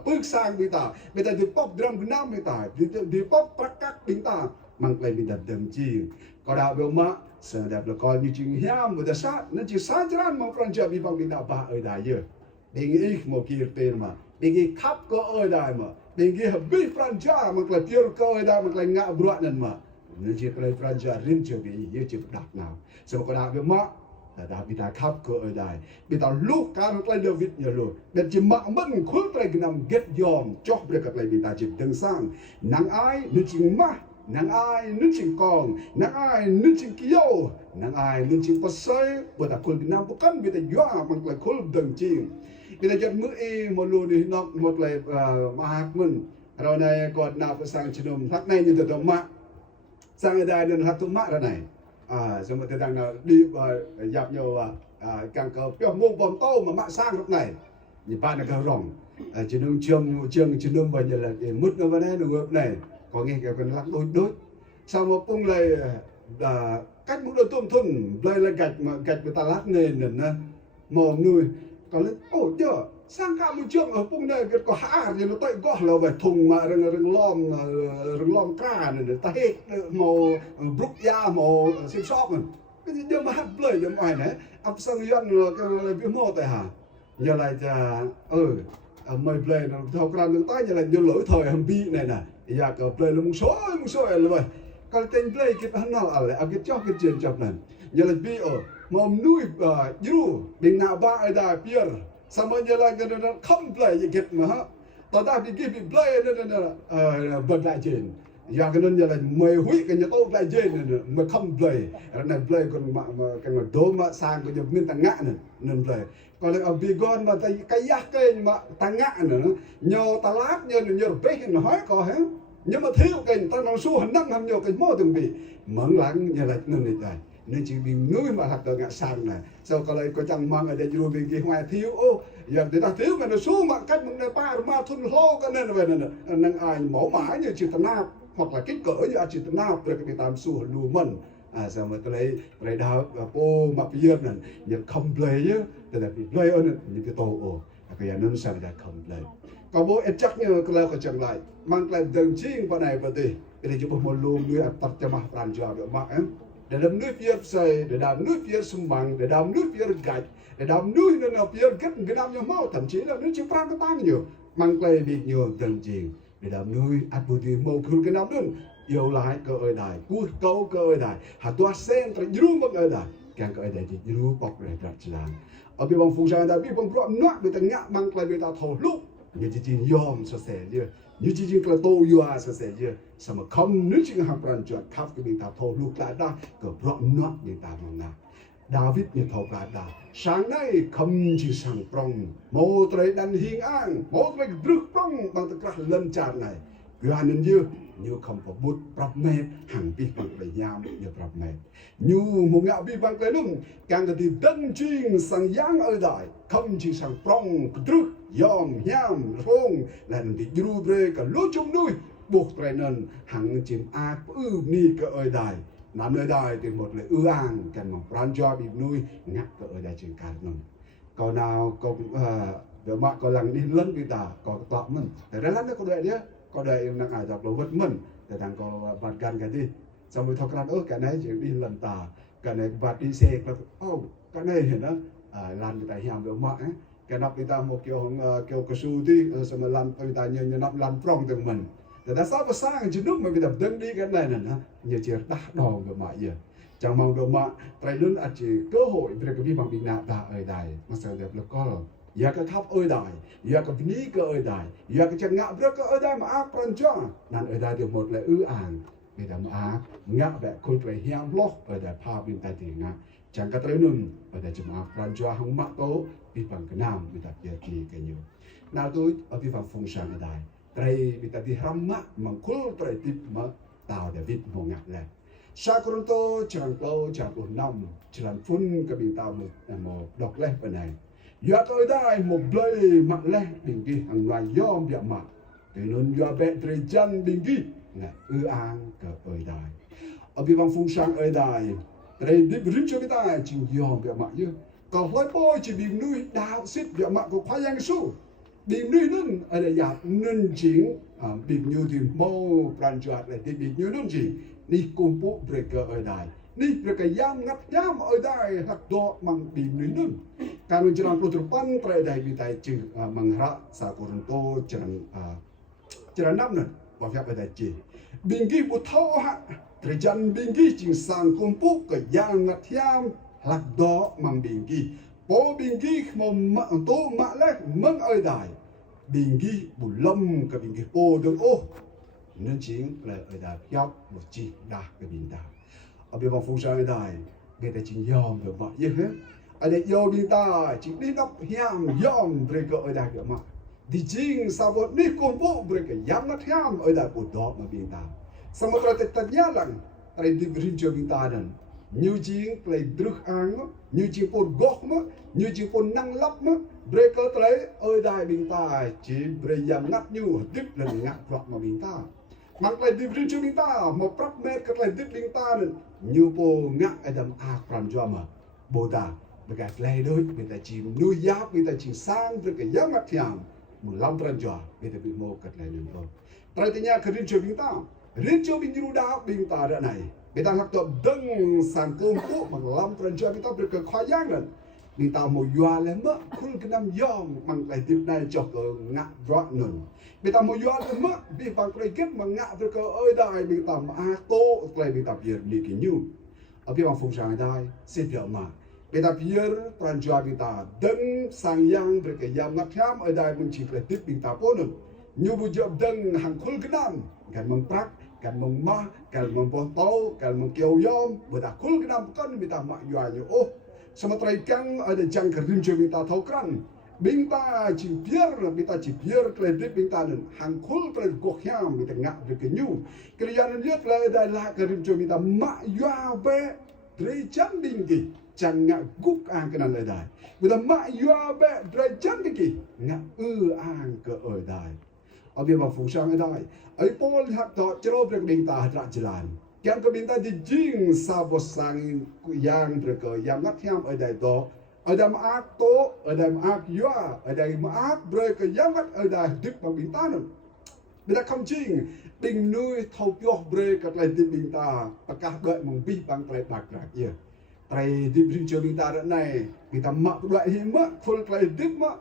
bước sang bị ta thì pop drum Nam bị ta thì pop prakak bị ta mang lại bị ta đầm chi có đạo biểu mà sẽ đẹp là coi như chừng hiam một sát nên chỉ sátran mang Fran jua bị bằng bị ta ba ở đại giờ bên ý một kia tên mà bên ý khắp có ở đại mà bên ý hợp bị Fran jua mang lại tiêu có ở đại mang lại ngã brought nên mà nên chỉ cái Fran jua riêng chưa bị như chưa đặt nào semua có đạo biểu mà đã bị ta khắp cơ ở đây bị ta lúc cả nó lại David nhớ luôn để chỉ mặc mình khối lại cái nằm get yom chọc để các lại bị ta chỉ đứng sang nắng ai nên chỉ má nắng ai nên chỉ con nắng ai nên chỉ kiêu nắng ai nên chỉ pasai bởi ta khối bị nằm bukan bị ta doa mang lại khối đứng chiên bị ta chọn mưa e một luôn đi nó một lại mà mình rồi này còn nào phải sang chỉ nôm thắt này như thế đó mà sang ở đây nên thắt tụm mạ ra này xong rồi đang đi dạp nhiều càng cờ biểu mông bom tô mà mạ sang lúc này nhìn bạn là cờ rồng chỉ nông trường chỉ nông vào như là mứt nó vào đây đường này có nghe cái con lắc đôi sau một bung này cách một đôi tôm thun đây là gạch người ta lát nền nữa mồm nuôi còn lên chưa sang cả một trường ở bung này cái có hạ thì nó tay gọi là về thùng mà rừng lom cá này ta hết màu brook da màu xiêm shop này cái gì mà hát lời như vậy này ấp sang dân cái cái mô tại hả giờ lại mày play nó thâu cái nước tay giờ lại vô lỗi thời hầm bi này nè giờ cái play là một số là vậy còn tên play cái hắn nào ở lại cái cho cái chuyện chập này giờ lại bi ở mồm nuôi yêu bên nào ba ở đây pier sama je lah kena komplain je ket mah. Tadi di give play na bật lại trên. Ya kena je lah mày hui cái nhà tôi lại trên mà komplain. Này play còn mà cái mà đố mà sang cái mình ta ngã nên play. Còn lại ở Bigon mà ta cái yak cái mà ta ngã nữa. Nhờ ta lát nhờ break nó hỏi có hết. Nhưng mà thiếu cái ta nó số hành năng nhiều cái mô từng bị mẫn lắng như là nên này nên chỉ vì nuôi mà thật ngã sang này sau có lại có chẳng mang ở đây rồi vì cái hoài thiếu giờ người ta thiếu cái nó số mà cách một này ba mà thun lô cái nên về này năng ai mẫu mã như chữ tận nào hoặc là kích cỡ như chữ tận nào rồi cái tam số lù mình sao mà cái lấy đào po mà bây giờ này giờ không play chứแต่ play ở này như cái tổ cái anh nó sao lại không play có bố chắc như cái lao cái chẳng lại mang lại dần chiên vào này vào đây cái chúng một luôn nuôi tập cho mà làm cho được mà em để đâm nuôi phía xây để đâm nuôi phía sung bằng để đâm nuôi phía gạch để đâm nuôi nên là phía kết cái đâm như máu thậm chí là nuôi chỉ phang cái tăng nhiều mang lại bị nhiều dần chiên để đâm nuôi ăn bữa thì màu khử cái đâm luôn yêu lại cơ ở đài cút câu cơ ở đài hạt toa sen phải dữ mất ở đài càng cơ ở đài thì dữ bọc để đặt làm ở bên bang phùng sang đài bên bang bọt nát bên ta ngã mang lại bên ta thổ lúc như chỉ yom so sẻ chứ như chỉ là tô yua so sẻ chứ sao mà không nếu chỉ hàng bàn chuyện khắp cái bên ta thổ lúc lại đó cái bọt nát như ta mong nào David như thổ lại đó sáng nay không chỉ sang prong một trời đàn hiên an một trời rực prong bằng tất cả lần tràn này cứ anh nên như không có bút prap mệt hàng bị bằng lấy nhau như prap mệt như một ngạo bị bằng lấy đúng càng cái thì đăng chuyên sang giang ở đại không chỉ sang prong rực yom nham rong là bị dru bre cả lối chung nuôi buộc trời nên hàng chim ác ni cái ở đại nằm ở đại thì một là an cần một ran cho bị nuôi ngắt cái ở đại trên cả nông còn nào còn để mà còn lần đi lớn bị ta còn tọa mình để ra nó có đợi đấy có đợi năng ai đọc là vật mình để thằng có vặt gan cái đi xong rồi thọc ra cái này chỉ đi lần ta cái này vặt đi xe là cái này thì nó làm người ta hiểu được mọi cái nắp người ta một kiểu cao su đi xong rồi làm người ta như nắp làm prong từ mình để đã sao có sang chỉ lúc mà người ta đứng đi cái này nè như chỉ đá đòn được mọi giờ chẳng mong được mọi tại luôn chỉ cơ hội về cái việc bằng bị nạp ta ở đây mà sao được là có giờ cái tháp ở đây giờ cái ní cơ ở đây giờ cái chân ngã rất ở đây mà ápran cho nên ở đây được một là an người ta mà áp ngã về khôi phải hiam lót ở đây pha bên tai tiền ngã chẳng cái tới nun ở đây chừng áp ran cho không mắc tố bị bằng cái nam người ta kia kỳ cái nhiều nào tôi ở bên phòng sang ở đây đây người ta đi ram mắc mà khôi phải tiếp mà tao để viết một ngã này sa Corinto chẳng lâu chẳng một năm chẳng phun cái bên tao một đọc lên bên này giờ tôiได้một lời mặt lẽ đình kia hàng loài yom bịa mặt thì nên giờ bé trời chân đình kia là an cờ ở đài ở bên bang phung sang ở đài trời đi rít cho cái ta chịu yom bịa mặt chứ Còn hối bôi chỉ bị nuôi đạo xích địa mạng của khoa giang su. Bị nuôi nun ở đây giả nun chính bị nuôi thì mâu pran chuột lại thì bị nuôi nun chỉ ni kumpu breaker ở đây ni breaker yam ngắt yam ở đây hạt do mang bị nuôi nun. Karena jalan penutupan teradai bị tai chữ manghra sa Korinto jalan năm nữa và phép ở đây chỉ bingi bu thao ha terjan bingi ching sang kumpu ke yang ngắt yam hạt do mang bingi po bingi mau tu mak lek mang ở đây bingi bu lâm ke bingi po được ô nên chính là ở đây phép một chi đa cái bình đa ở bên vòng phong sang ở đây người ta chính yom được vậy chứ hết ở đây yo binta chỉ đi nắp hiam yom break ở đây mà đi chính sao vậy đi công vụ break yam nắp hiam ở đây bộ đó mà binta sao mà tôi tự nhớ rằng tại đi green cho binta đần như chính play druk ang như chính phun gốc mà như chính phun năng lấp mà break ở đây ở đây binta chỉ break yam nắp như đứt lần ngắt rock mà binta mặc lại đi green cho binta một prap mét cái lại đứt binta đần như po ngắt adam akram cho mà bồ ta bekas lai đôi người ta chỉ nuôi giáp người ta chỉ sang với cái giáp mặt thiam một lòng tràn trò người ta bị mô cật lại nên thôi tại thế nhà khởi cho bình cho bình du đào bình ta đã này người ta học tập đăng sang công cụ bằng lòng tràn trò người ta bị cái khoa giang lần người ta một doa lên mất khuôn cái năm yom bằng lại tiếp này cho cái ngã rót nừng người ta một doa lên mất vì bằng cái kết mà ngã với cái ơi đại người ta mà tô lại người ta biệt đi cái nhiêu ở bên bằng phong sang đây xếp hiệu mà kita biar peranjua kita deng sang yang berkaya ngatiam ada mencipta tip kita pun nyubu job deng hangkul genam kan memprak kan mengmah kan mempontau kan mengkiau yom berdakul genam kan kita mak yuanyo oh sementara ikan ada jangkar rincu kita tahu kan binta chỉ biar kredit binta nen hangkul kredit gokyam kita ngak berkenyu kerjaan lihat lah ada lah rincu kita mak yua be trejan binggi chẳng ngạ gúc an cái này lời đài người ta mãi yoa bẹ drai chân cái gì ngạ an cái ở đài ở bên bằng phủ sang ở đài ấy Paul hạt đó cho nó được bình ta ra jalan kian cái bình ta di jing sa bos sang yang được yang ngắt hiam ở đài đó ở đài mà ác tố ở đài mà ác yoa ở đài mà ác rồi cái yang ngắt ở đài được bằng bình ta nữa người ta không chính bình nuôi thâu tiêu rồi cái này tin bình ta tất cả đợi mong bi bằng cái bạc rạc kia tại di brincho binta này kita mak loại hiểm á full cái dip á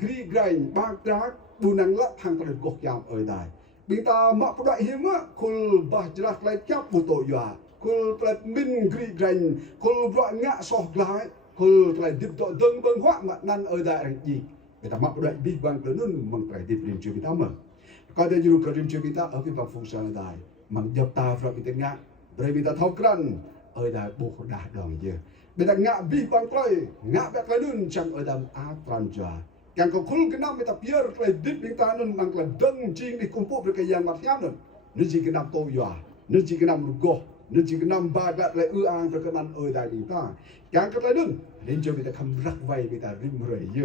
gri grain bạc rác bunang lát hàng cái gốc yam ở đây binta mak loại hiểm á full bah jelas cái chắp bù tổ dọa full cái min gri grain full loại ngã sọt lại full cái dip tổ dâng bâng hóa mà nan ở đây là gì kita mak loại bi bang cái nun mang cái di brincho binta mà còn đây như cái brincho binta ở bên bang phong sa ở đây mang dập ta fra binta ngã rồi binta thâu cran ở đây buộc đã đòn gì bây giờ ngã bi bang play ngã bẹt cái đun chẳng ở đầm Atlanta càng có khul cái năm bây giờ biar cái dip bình ta nên mang cái đăng chinh đi cùng với cái yang mặt nhám nữa nên chỉ cái năm tôi dọa nên chỉ cái năm go nên chỉ cái năm ba bẹt lại an với cái năm ở đây bình ta càng cái đun nên cho bây giờ không rắc vay bây giờ rim rồi gì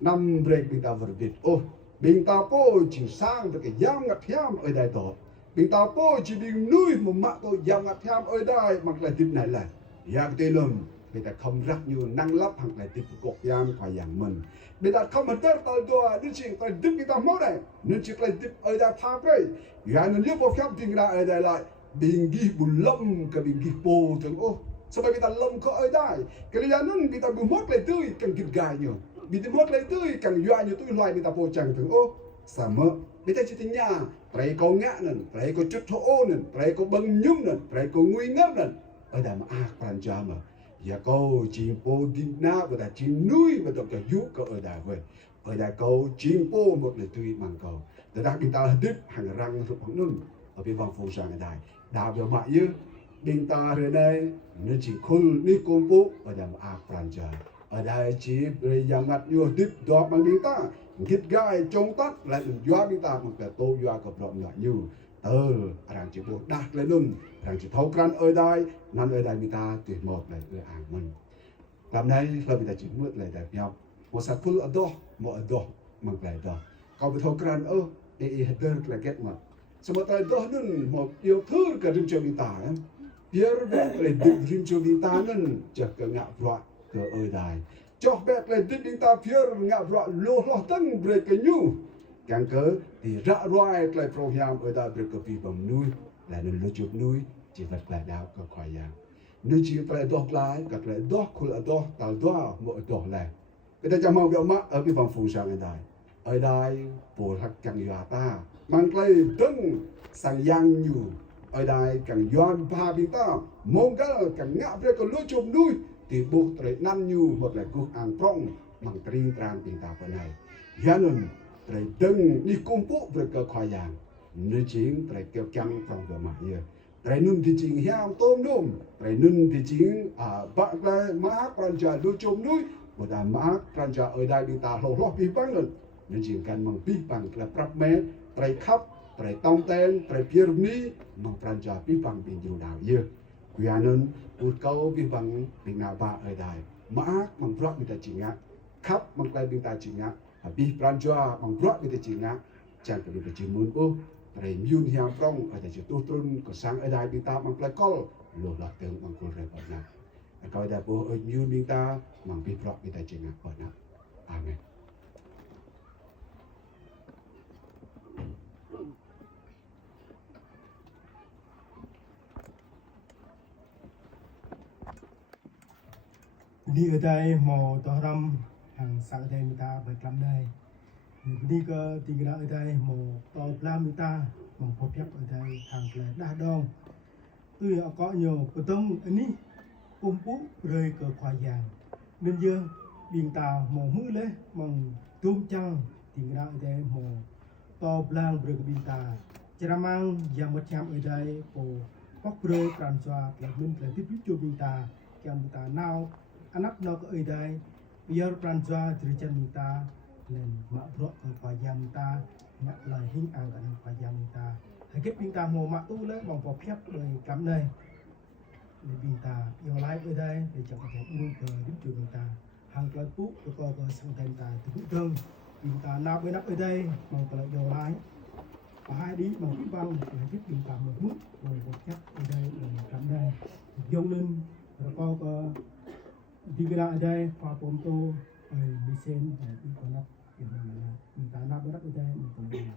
năm break bình ta vừa biết ô bình ta po chỉ sang với cái yang mặt nhám ở đây đó bình ta po chỉ bình nuôi một mạng tôi yang mặt nhám ở đây mặc lại dip này là yang tê lầm người ta không rắc như năng lắp hàng lại tiếp cột giam khỏi dạng mình người ta không mất tới tàu đua nên chỉ phải tiếp người ta máu này nên chỉ phải tiếp ở đây phá cái dạng nên nếu có phép thì người ta ở đây lại bình ghi bù lâm cái bình ghi bồ thường ô sao mà người ta lâm có ở đây cái dạng nên người ta bù mót lại tươi càng kịch gài nhiều bị tiếp mót lại tươi càng doa nhiều tươi loài người ta bồ chẳng thường ô sao mà người ta chỉ tin nhà phải có ngã nè phải có chút thô nè phải có băng nhung nè phải có nguy ngấp nè ở đây mà quan trọng mà giờ câu chim po đi na và đã chim nuôi và được cái giúp câu ở đây vậy ở đây câu chim po một lời tùy bằng câu để đã chúng ta tiếp hàng răng thuộc bằng nun ở bên vòng phố sang ở đây đào về mãi như bên ta ở đây nên chỉ khul đi công po ở đây mà Atlanta ở đây chỉ bây giờ ngặt nhiều tiếp đó bằng bên ta gít gai trông tắt lại doa bên ta một cái tô doa cặp rộng nhỏ như rằng chỉ buộc đạt lên nun rằng chỉ thấu cran ở đây nan ở đây người ta tuyệt một là người hàng mình làm đây là người ta chỉ mượn lại đẹp nhau một sát phun ở đó mang lại đó còn bị thấu cran đơn là kết mà sau một thời đó nun một yêu thương cả riêng cho người ta biar lại riêng cho người ta nun chợt cái ngạo vọt ở đây cho bẹt lên tin đinh ta phía ngạ rõ lô lo tăng bề cái nhu càng cớ thì rạ roai lại program ở ta bề cái pi bầm nuôi là nên lo chụp nuôi chỉ vật lại đào có khoai yang nếu chỉ phải đọc lại các lại đọc khul đọc tao đọc một đọc lại cái ta chăm mong cái mà ở cái phòng phù sang ở đây bồ hắc càng yà ta mang cái trứng sang yang nhu ở đây càng yon ba bi ta mong cái càng ngạ bề cái lo chụp nuôi thì buộc trời năn nhu một lại cuộc ăn prong bằng trinh trang bình ta bên này hiện trời đừng đi công bố về cơ khoai yang nơi chính trời kêu căng trong giờ mà như trời nun thì chính heo tôm nôm trời nun thì chính bạn lại má quan trả đôi chôm núi một đàn má quan trả ở đây bình ta lâu lo bị băng lên nơi chính cần bằng bị bằng là prap mét trời khắp trời tông tên trời pier ni bằng quan trả bị bằng bình dù đảo như Kuyanan urkau bibang binaba edai maak mangprak bita cinga kap mangklai bita cinga habis pranjua mangprak bita cinga chan ke bita cimun trai myun hiam prong ada jatuh turun ke sang edai bita mangklai kol lo la teng mangkul repotna kau da po myun bita mang biprak bita cinga pona amen. Đi ở đây mò tỏ râm hàng sáng đây người ta bởi làm đây đi cơ thì người ta ở đây mò tỏ làm người ta mò phổ phép ở đây hàng là đa đông tôi có nhiều cái tông anh ấy ôm bút rơi cờ khoa vàng nên giờ biên tàu mò mũi lấy mong tôm trăng thì người ta ở đây mò tỏ làm rơi biên tàu chả mang giang một trăm ở đây của bóc rơi cản xoa là mình là tiếp cho biên tàu yang kita now anak nak ở đây biar pranjua dirijan kita lên mak bro ke payam ta mak lai hing ang kan payam ta hay kết ta mồ mak tu lấy bằng phép đời cảm này để ta yêu lại ở đây để cho có thể yêu cờ đến trường ta hàng cái phúc của có sang thành ta từ cũng thương ta nào bên ở đây bằng cái yêu lại và hai đi bằng cái băng để kết ta một mức rồi phép ở đây để cảm đây dông lên rồi có di gerak ada Faponto Bisen di konak minta nak berat ada minta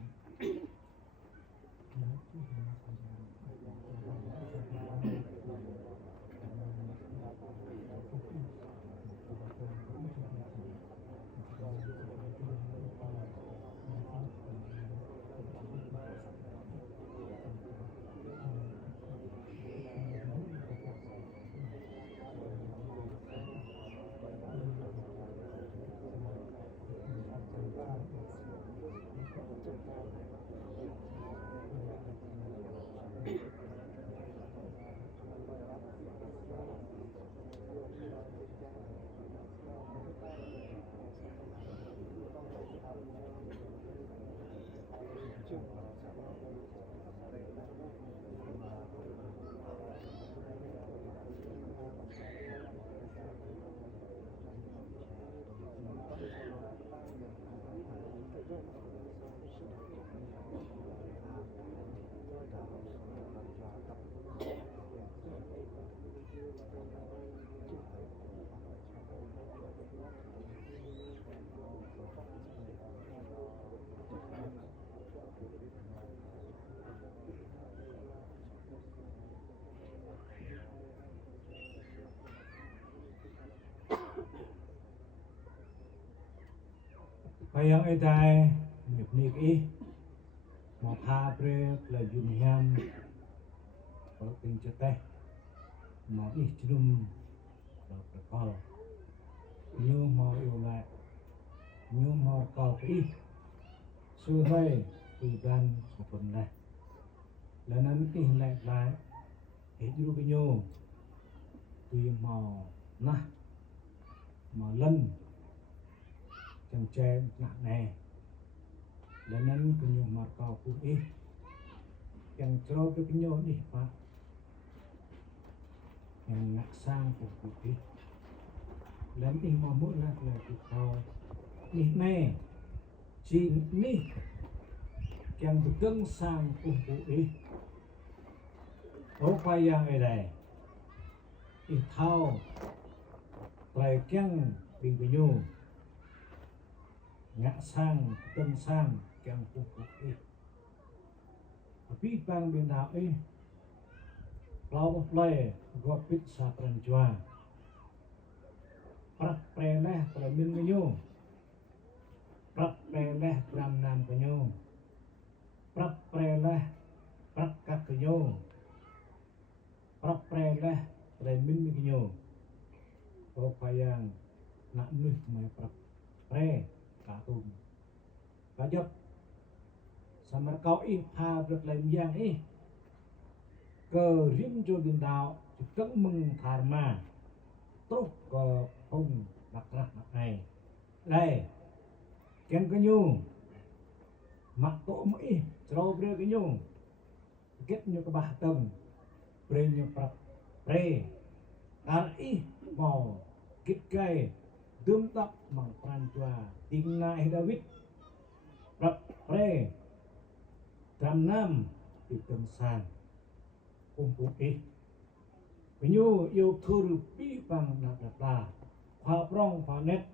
Bây giờ ở đây nghiệp nick ý mà pha pre là dùng hiam có tình cho tay mà ít chung là phải có như mà yêu lại như mà có ý xưa hay từ gan của phần này là nên cái lại lại để đưa cái nhô từ màu na mà lân chẳng che nặng nề là nên cái nhô mà có cũng ít chẳng cho cái nhô đi mà chẳng nặng sang của cũng ít lớn đi mà mỗi là cái thao ít nè chỉ ní chẳng được cân sang của cũng ít có phải yang ở đây ít thao lại chẳng bình với nhau ngã sang tâm sang kèm phục vụ ấy tapi bang bên đạo ấy lao play góp ít sa pran chua prak pre leh pre min với nhau prak pre leh ram nam với nhau prak pre leh prak các với nhau prak pre leh pre min với nhau có phải yang nak nuh mai prak pre katung kajap sama kau pha việc làm giang cờ riêng cho biển đảo cứng mừng karma tốt cờ phong đặc này đây ken cái nhu mặc tổ mỹ trâu bê cái nhu kết như cái bát tâm pre như prak pre ari màu kết cây đơm tóc bằng pran chua tiếng nai David prak pre trăm năm từ tầng sàn cùng cụ ý với nhau yêu thương bí bằng nạp đà khoa prong khoa nét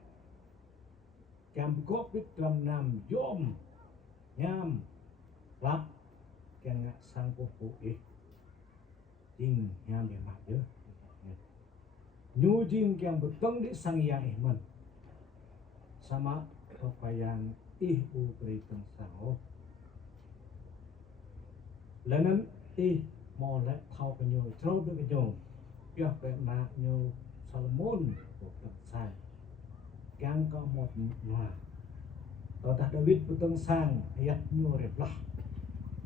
kèm góp biết trăm năm yom nham lắc kèm ngã sang cùng cụ ý chính nham để mặc nhớ nhu chính kèm bực tông đi sang yang mình sama yang u beri tầng sàn lần mò lại thao cái nhiều trâu với cái nhiều việc về mà nhiều Solomon của tầng sang càng có một hòa tao ta David của tầng sang yết nhiều rệp lắc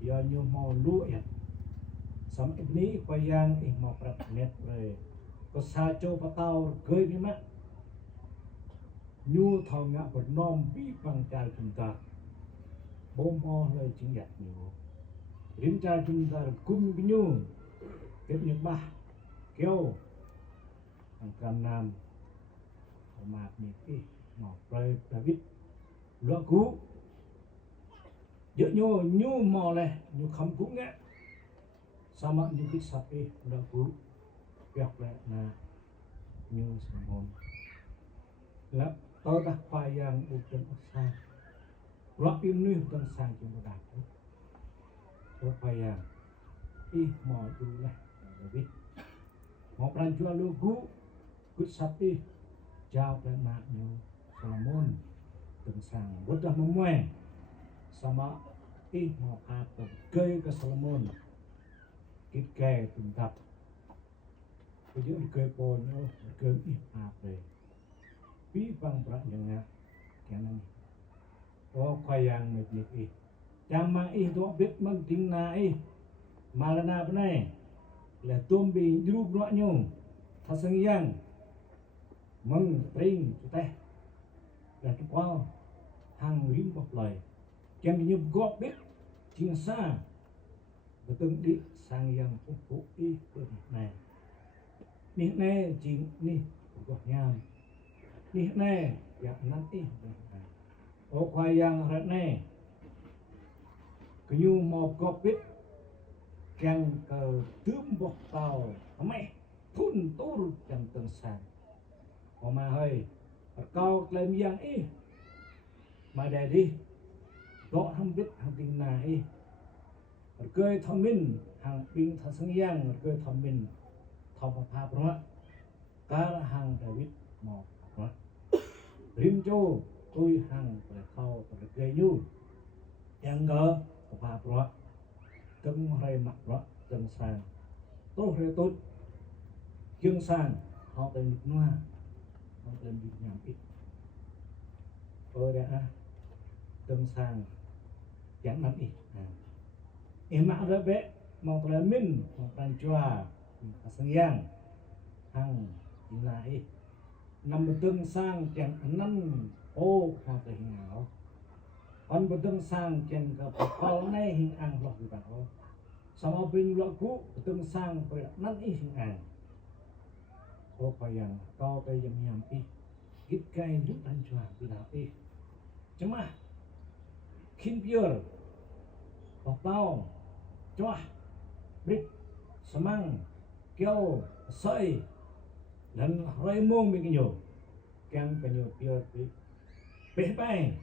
do nhiều mò lúa yết sắm ít ní quay yang mò bạc nét rồi có sa châu và tao gửi đi mắt nhu thao ngã vật nom bí bằng trái chúng ta bom mò lời chính nhật nhiều rim cha chúng ta cùng với nhau tiếp nhận ba kêu thằng Cam Nam mà mình đi ngọc rơi David lúa cú giữa nhau nhu mò này nhu không cũng nghe sama như cái sập đi lúa cú việc lại là như sầm hồn là tôi đã phải yang buộc chân sang lúa im nuôi chân sang chúng ta đạt supaya mau dulu lah David mau perancuan lugu kut sapi jawab dan maknya Solomon tentang mudah memuai sama mau apa ke Solomon kita tentang kemudian ke ponyo ke apa pi bang berat dengan kanan yang mikir Chama itu biết mang tiếng nai malana này là tôm bị rụp rõ nhau thật sự yang mừng pring chúng ta là cái bao hàng rim bọc lời kem như góp biết chính xa và từng đi sang yang phục vụ ý của này nít này chỉ nít của nham nít này dạng năn ý ô khoai yang rệt này cái nhu mò có biết càng cờ tướm bọc tàu mẹ phun tố chẳng tầng sàn mà hơi cao lên giang ý mà để đi đó không biết hàng tình này cười thông minh hàng pin thật sáng giang cười thông minh thông bạc hạp đó cả là hàng David mò đó rim châu tôi hàng phải khâu phải cười nhu yang ngờ và bro từng hơi mặt bro từng sàn tốt hay tốt chương sàn họ tên nước noa họ tên việt nam ít đã từng sàn chẳng nắm ít em mặc ra bé mong tôi mình mong tan chua sang giang hàng lại nằm từng sang chẳng năm ô hàng từ hình ảo còn betul sang ken ke pakal này hình ang loh kita oh sama pin loku betul sang nan hình ang oh payang kau ke yang nyampi git kai duk tan chua binapi cuma kin pure tao chua brik semang kêu soi dan roi mong begini càng cái nhiều tiêu bể bay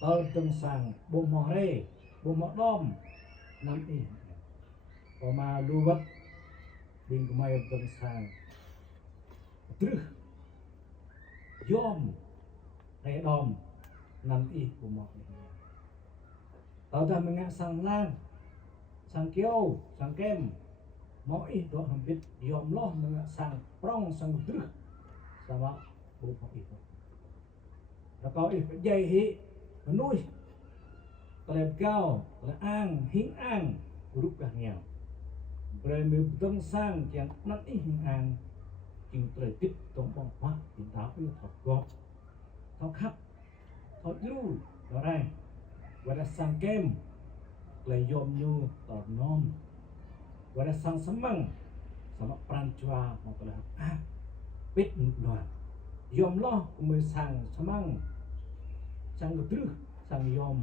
tao từng sang bộ mỏ đây bộ mỏ đom năm ý có mà lưu vật bình của mày từng sang trừ yom hay đom năm ý bộ mỏ tao ta mình sang lan sang kêu sang kem mọi ý đó không biết yom lo mình sang prong sang trừ sama bộ mỏ ýแล้วก็อีกใหญ่ฮินุ้ยตะเลบเก้าตะเลอ้างหิงอ้างรูปกะเหี่ยวเปรย์มือต้องสร้างอย่างนัดอีหิงอ้างจึงเตยติดตรงปองฟ้าหินดาวอยู่ถอดกอบถอดคับถอดลู่ต่อได้เวลาสร้างเกมเลยยอมอยู่ต่อน้อมเวลาสร้างสมังสมัครปรันจัวมองตะเลปิดหน่อยยอมล้อมือสั่งสมังสั่งกระตือสั่งยอม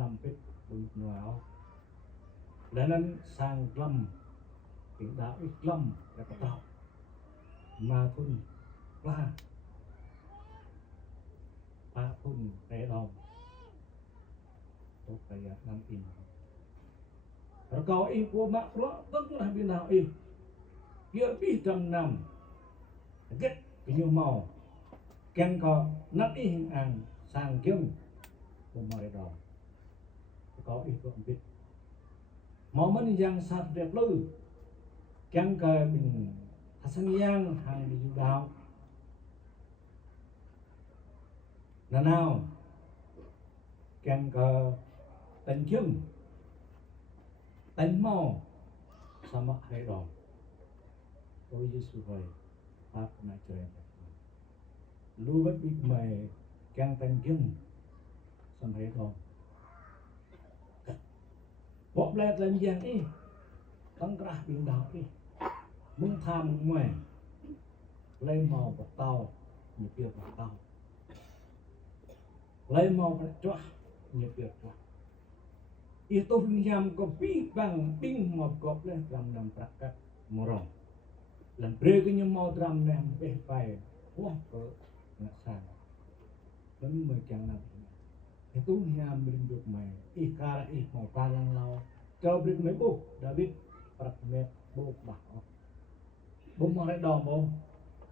ลำเป็ดบนหนาวและนั้นสั่งลำถึงดาวอีกลำแล้วก็เต่ามาทุนปลาทุนแร่ดองตกไปอย่างน้ำอินแล้วก็อีกพวกมะเพราะต้องทำเป็นดาวอีกเยอะพี่จำนำเด็ดnhiều màu càng có nát ý hình ảnh sang kiếm của mọi đó có ý tưởng biết màu mình giang sát đẹp lư càng có mình sang giang hàng đi du đào là nào càng có tình kiếm tình màu sama hay đó tôi Giêsu rồi pháp na chơi lưu bất biết mày càng tăng kinh xong thấy không bóp lẹt lên giang đi tăng ra biển đảo đi muốn tham ngoài lấy màu bạc tàu như kia bạc tàu lấy màu bạc chua như kia chua itu nyam kopi bang ping màu cọp lên làm nằm bạc cắt morong lần bê cái nhom màu đầm này bê phải quá cỡ ngã sang vẫn mới chẳng làm cái tú nham mình được mày ít cả ít màu ta lăng lao cho biết mấy bố đã biết bạc mẹ bố bạc bố mà lại đòn bố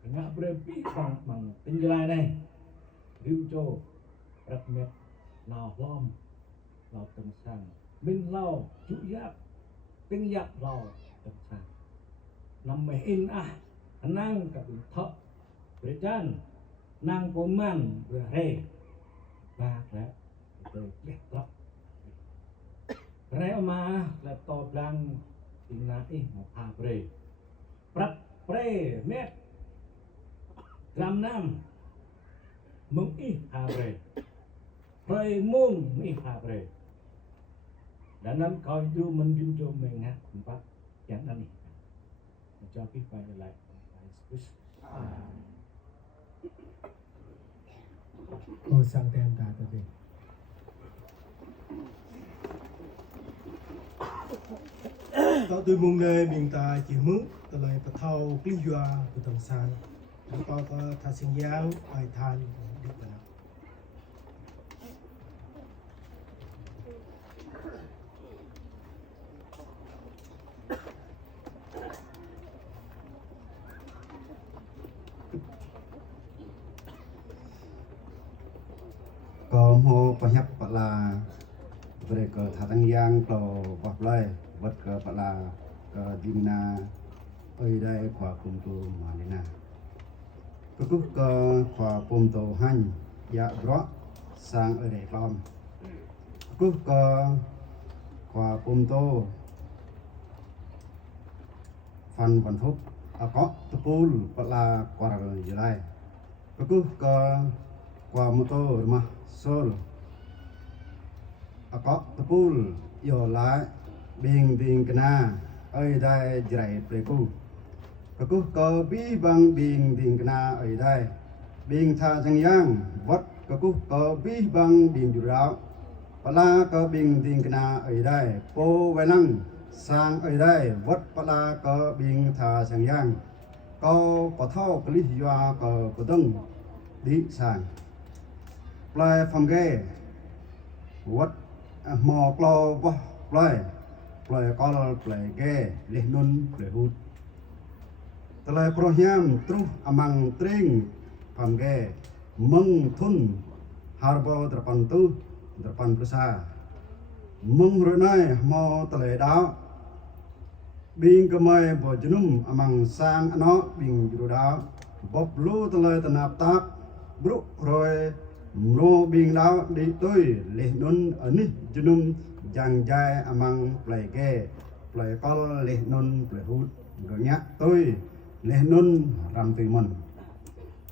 ngã bê bị bằng tinh lai này lưu cho bạc mẹ nào lom lao từng sang mình lao chủ giáp tinh giáp lao từng sang nằm mày in năng cả bình thọ với chân năng của man vừa hề và lại từ đẹp lắm cái mà là to đang in là in một pre prat pre mét gram nam mông in pre mông in pre đã nắm coi du mình du cho mình ha phát chẳng anh cho cái bài lại Cô sang tem ta tadi. Tao tôi mong đề miền ta chỉ mướn, tao lại bắt thâu kinh doanh của tầng sang,แล้วก็ทาสิงยาวไปทานดีกว่า có mô pa hấp pa la về cái thà tăng giang to bọc lại vật cái pa la cái dimna ở đây khóa cùng tu mà này na cái cúc cái khóa cùng tu hành dạ rõ sang ở đây con cúc cái khóa cùng tu phần vận thúc có tập pul pa la qua rồi giờ đây cái cúc cái khóa motor mà sol akak tepul yo la bing bing kena ai dai jrai preku aku ko bi bang bing bing kena ai dai bing tha jang yang wat aku ko bi bang bing jurau pala ko bing bing kena ai dai po wenang sang ai dai wat pala ko bing tha jang yang có thao cái lý do có đông đi sang play phòng ghê what mò clo võ play con play ghê lên nun play hút play pro hiam tru amang tring phòng ghê mông thun harbo terpan besar mông rồi này mò play đó bing kemai bo junum amang sang ano bing juru da bob lu tele tanap tak bru rồi no bing da di tôi le non ani junum jang jai amang play ge play kol le non play hut ganya tôi le non ram tui mon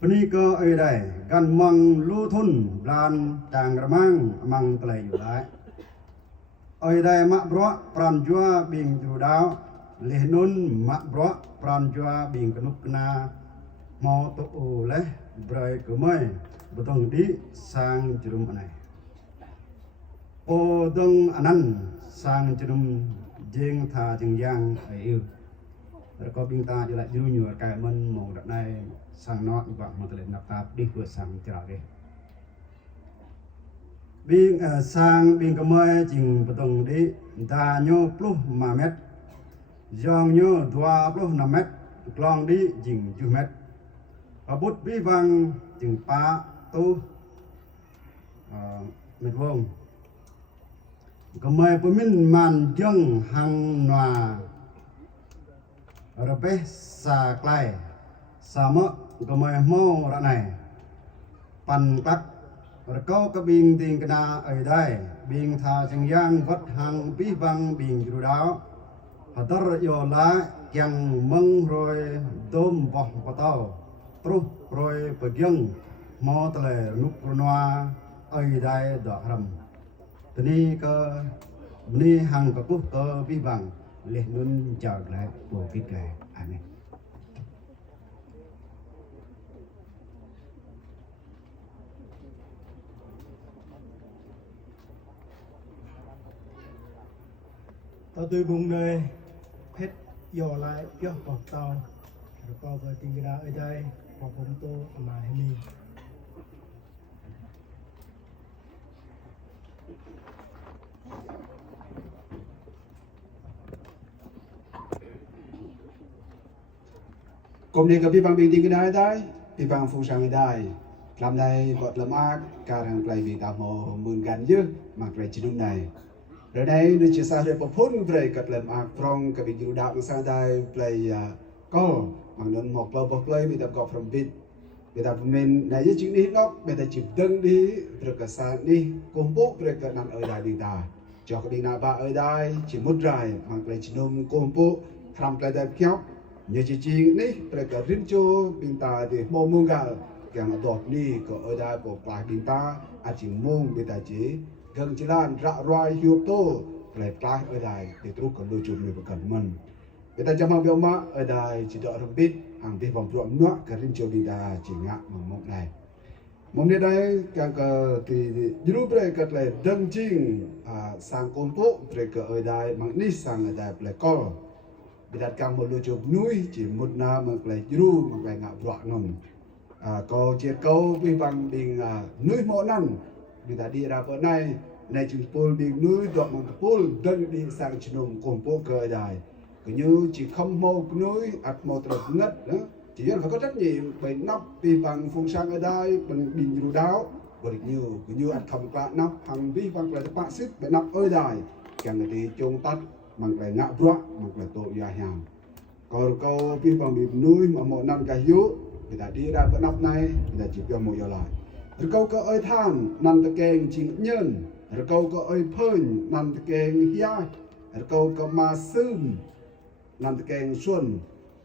peni ko ai dai gan mang lu thun lan tang ramang amang play yu dai ai dai ma bro pran jua bing juru da lehnun mak bro pran jua bing kenuk kena mau to oleh brai kemai betong di sang jerum anai o dong anan sang jerum jeng tha jeng yang ai rồi có bing ta lại dulu nhiều cái mình màu đợt này sang nó vọng một lần nạp tạp đi vừa sang trở đi bing sang bing kemai jing betong di ta nyo pluh mamet dòng như 25 mét, long đi chừng 10 mét, và bút vi vang chừng 3 tu mét vuông. Kemai pemin man jeng hang noa repeh sa klai sama kemai mau ra này pan tắc rekau ke bing ting kena ai dai bing tha cheng yang vất hang vi vang bing juru dao hadar yo la yang meng rồi dom boh patau tru rồi pegiang mo tele nuk pronoa ai dai do haram tni ke bni hang ka pu ke vi vang le nun char lại của cái kẻ này tao tôi bùng nơi hết dò lại biết bọc tao rồi có về tình cái đó ở đây hoặcผมtô mà hay mi cùng điกับพี่ฟังบิงติงกันได้พี่ฟังฟูชางได้ลำในกดลำอากการทางไกลบีตามโมมือนกันเยอะมากเลยจีนุ่มในเดี๋ยวนี้นึกจะสร้างเรื่องพุ่นไกลกับลำอากตรงกับบิยูดาวสร้างได้ไกลก็บางนั้นหมอกเราบอกเลยมีแต่กอบfrom bit มีแต่เป็นในยี่จริงนี้นกมีแต่จีบดึงดีประกาศนี้กุมปุ๊ประกาศนั้นได้ดีตาจอกดีนาบาได้จีมุดไรมากเลยจีนุ่มกุมปุ๊ทำไกลได้เพี้ยวnhư chị chi ní, bây giờ riêng cho bình ta thì mô mông gà, càng đọt ní có ở đây bộ bài bình ta, chỉ mông bình ta chỉ gần chỉ là rạ roai hiệp tô, lại bài ở đây thì tôi còn lưu trùng người cần mình. Bình ta chăm học mà ở đây chỉ đợi thằng biết, hàng biết vòng ruộng nữa, cái riêng cho bình ta chỉ ngã bằng mông này. Mông này đây càng cờ thì lúc bây giờ lại đơn chính sang công bộ, bây giờ ở đây mang ní sang ở đây lại có. Bị đặt càng một lô chụp núi chỉ một na mà lại dru mà lại ngạo vọt ngầm câu chia câu vi bằng đình núi mộ năn bị đặt đi ra bữa nay này chừng pol đình núi đoạn một pol đơn đi sang chừng nôm cùng pol cờ đài cứ như chỉ không mô núi ắt mô trật ngất nữa chỉ biết phải có trách nhiệm phải nắp vi bằng phun sang ở đây bằng đình dru đáo và được cứ như ắt không qua nắp hàng vi bằng lại bạ sức phải nắp ở đài càng người đi chung tắt bằng lại ngạo vọt bằng lại tội gia hàng còn câu pin bằng bịp nuôi mà một năm cái hiếu người ta đi ra bữa năm nay người ta chỉ cho một giờ lại rồi câu có ơi than nằm tơ keng chỉ nhân rồi câu có ơi phơi nằm tơ keng hia rồi câu có ma sum nằm tơ keng xuân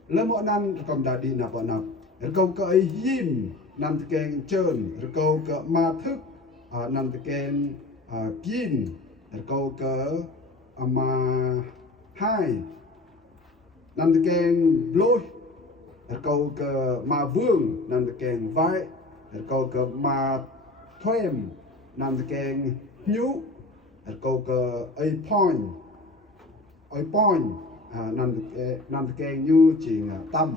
lỡ mỗi năm còn đã đi nạp bọn nạp rồi câu có ơi him nằm tơ keng trơn rồi câu có ma thức nằm tơ keng pin rồi câu có mà hai nằm từ keng lôi câu cờ mà vương nằm từ keng vai câu cờ mà thoem nằm từ keng nhú câu cờ a point nằm từ keng như chỉ tâm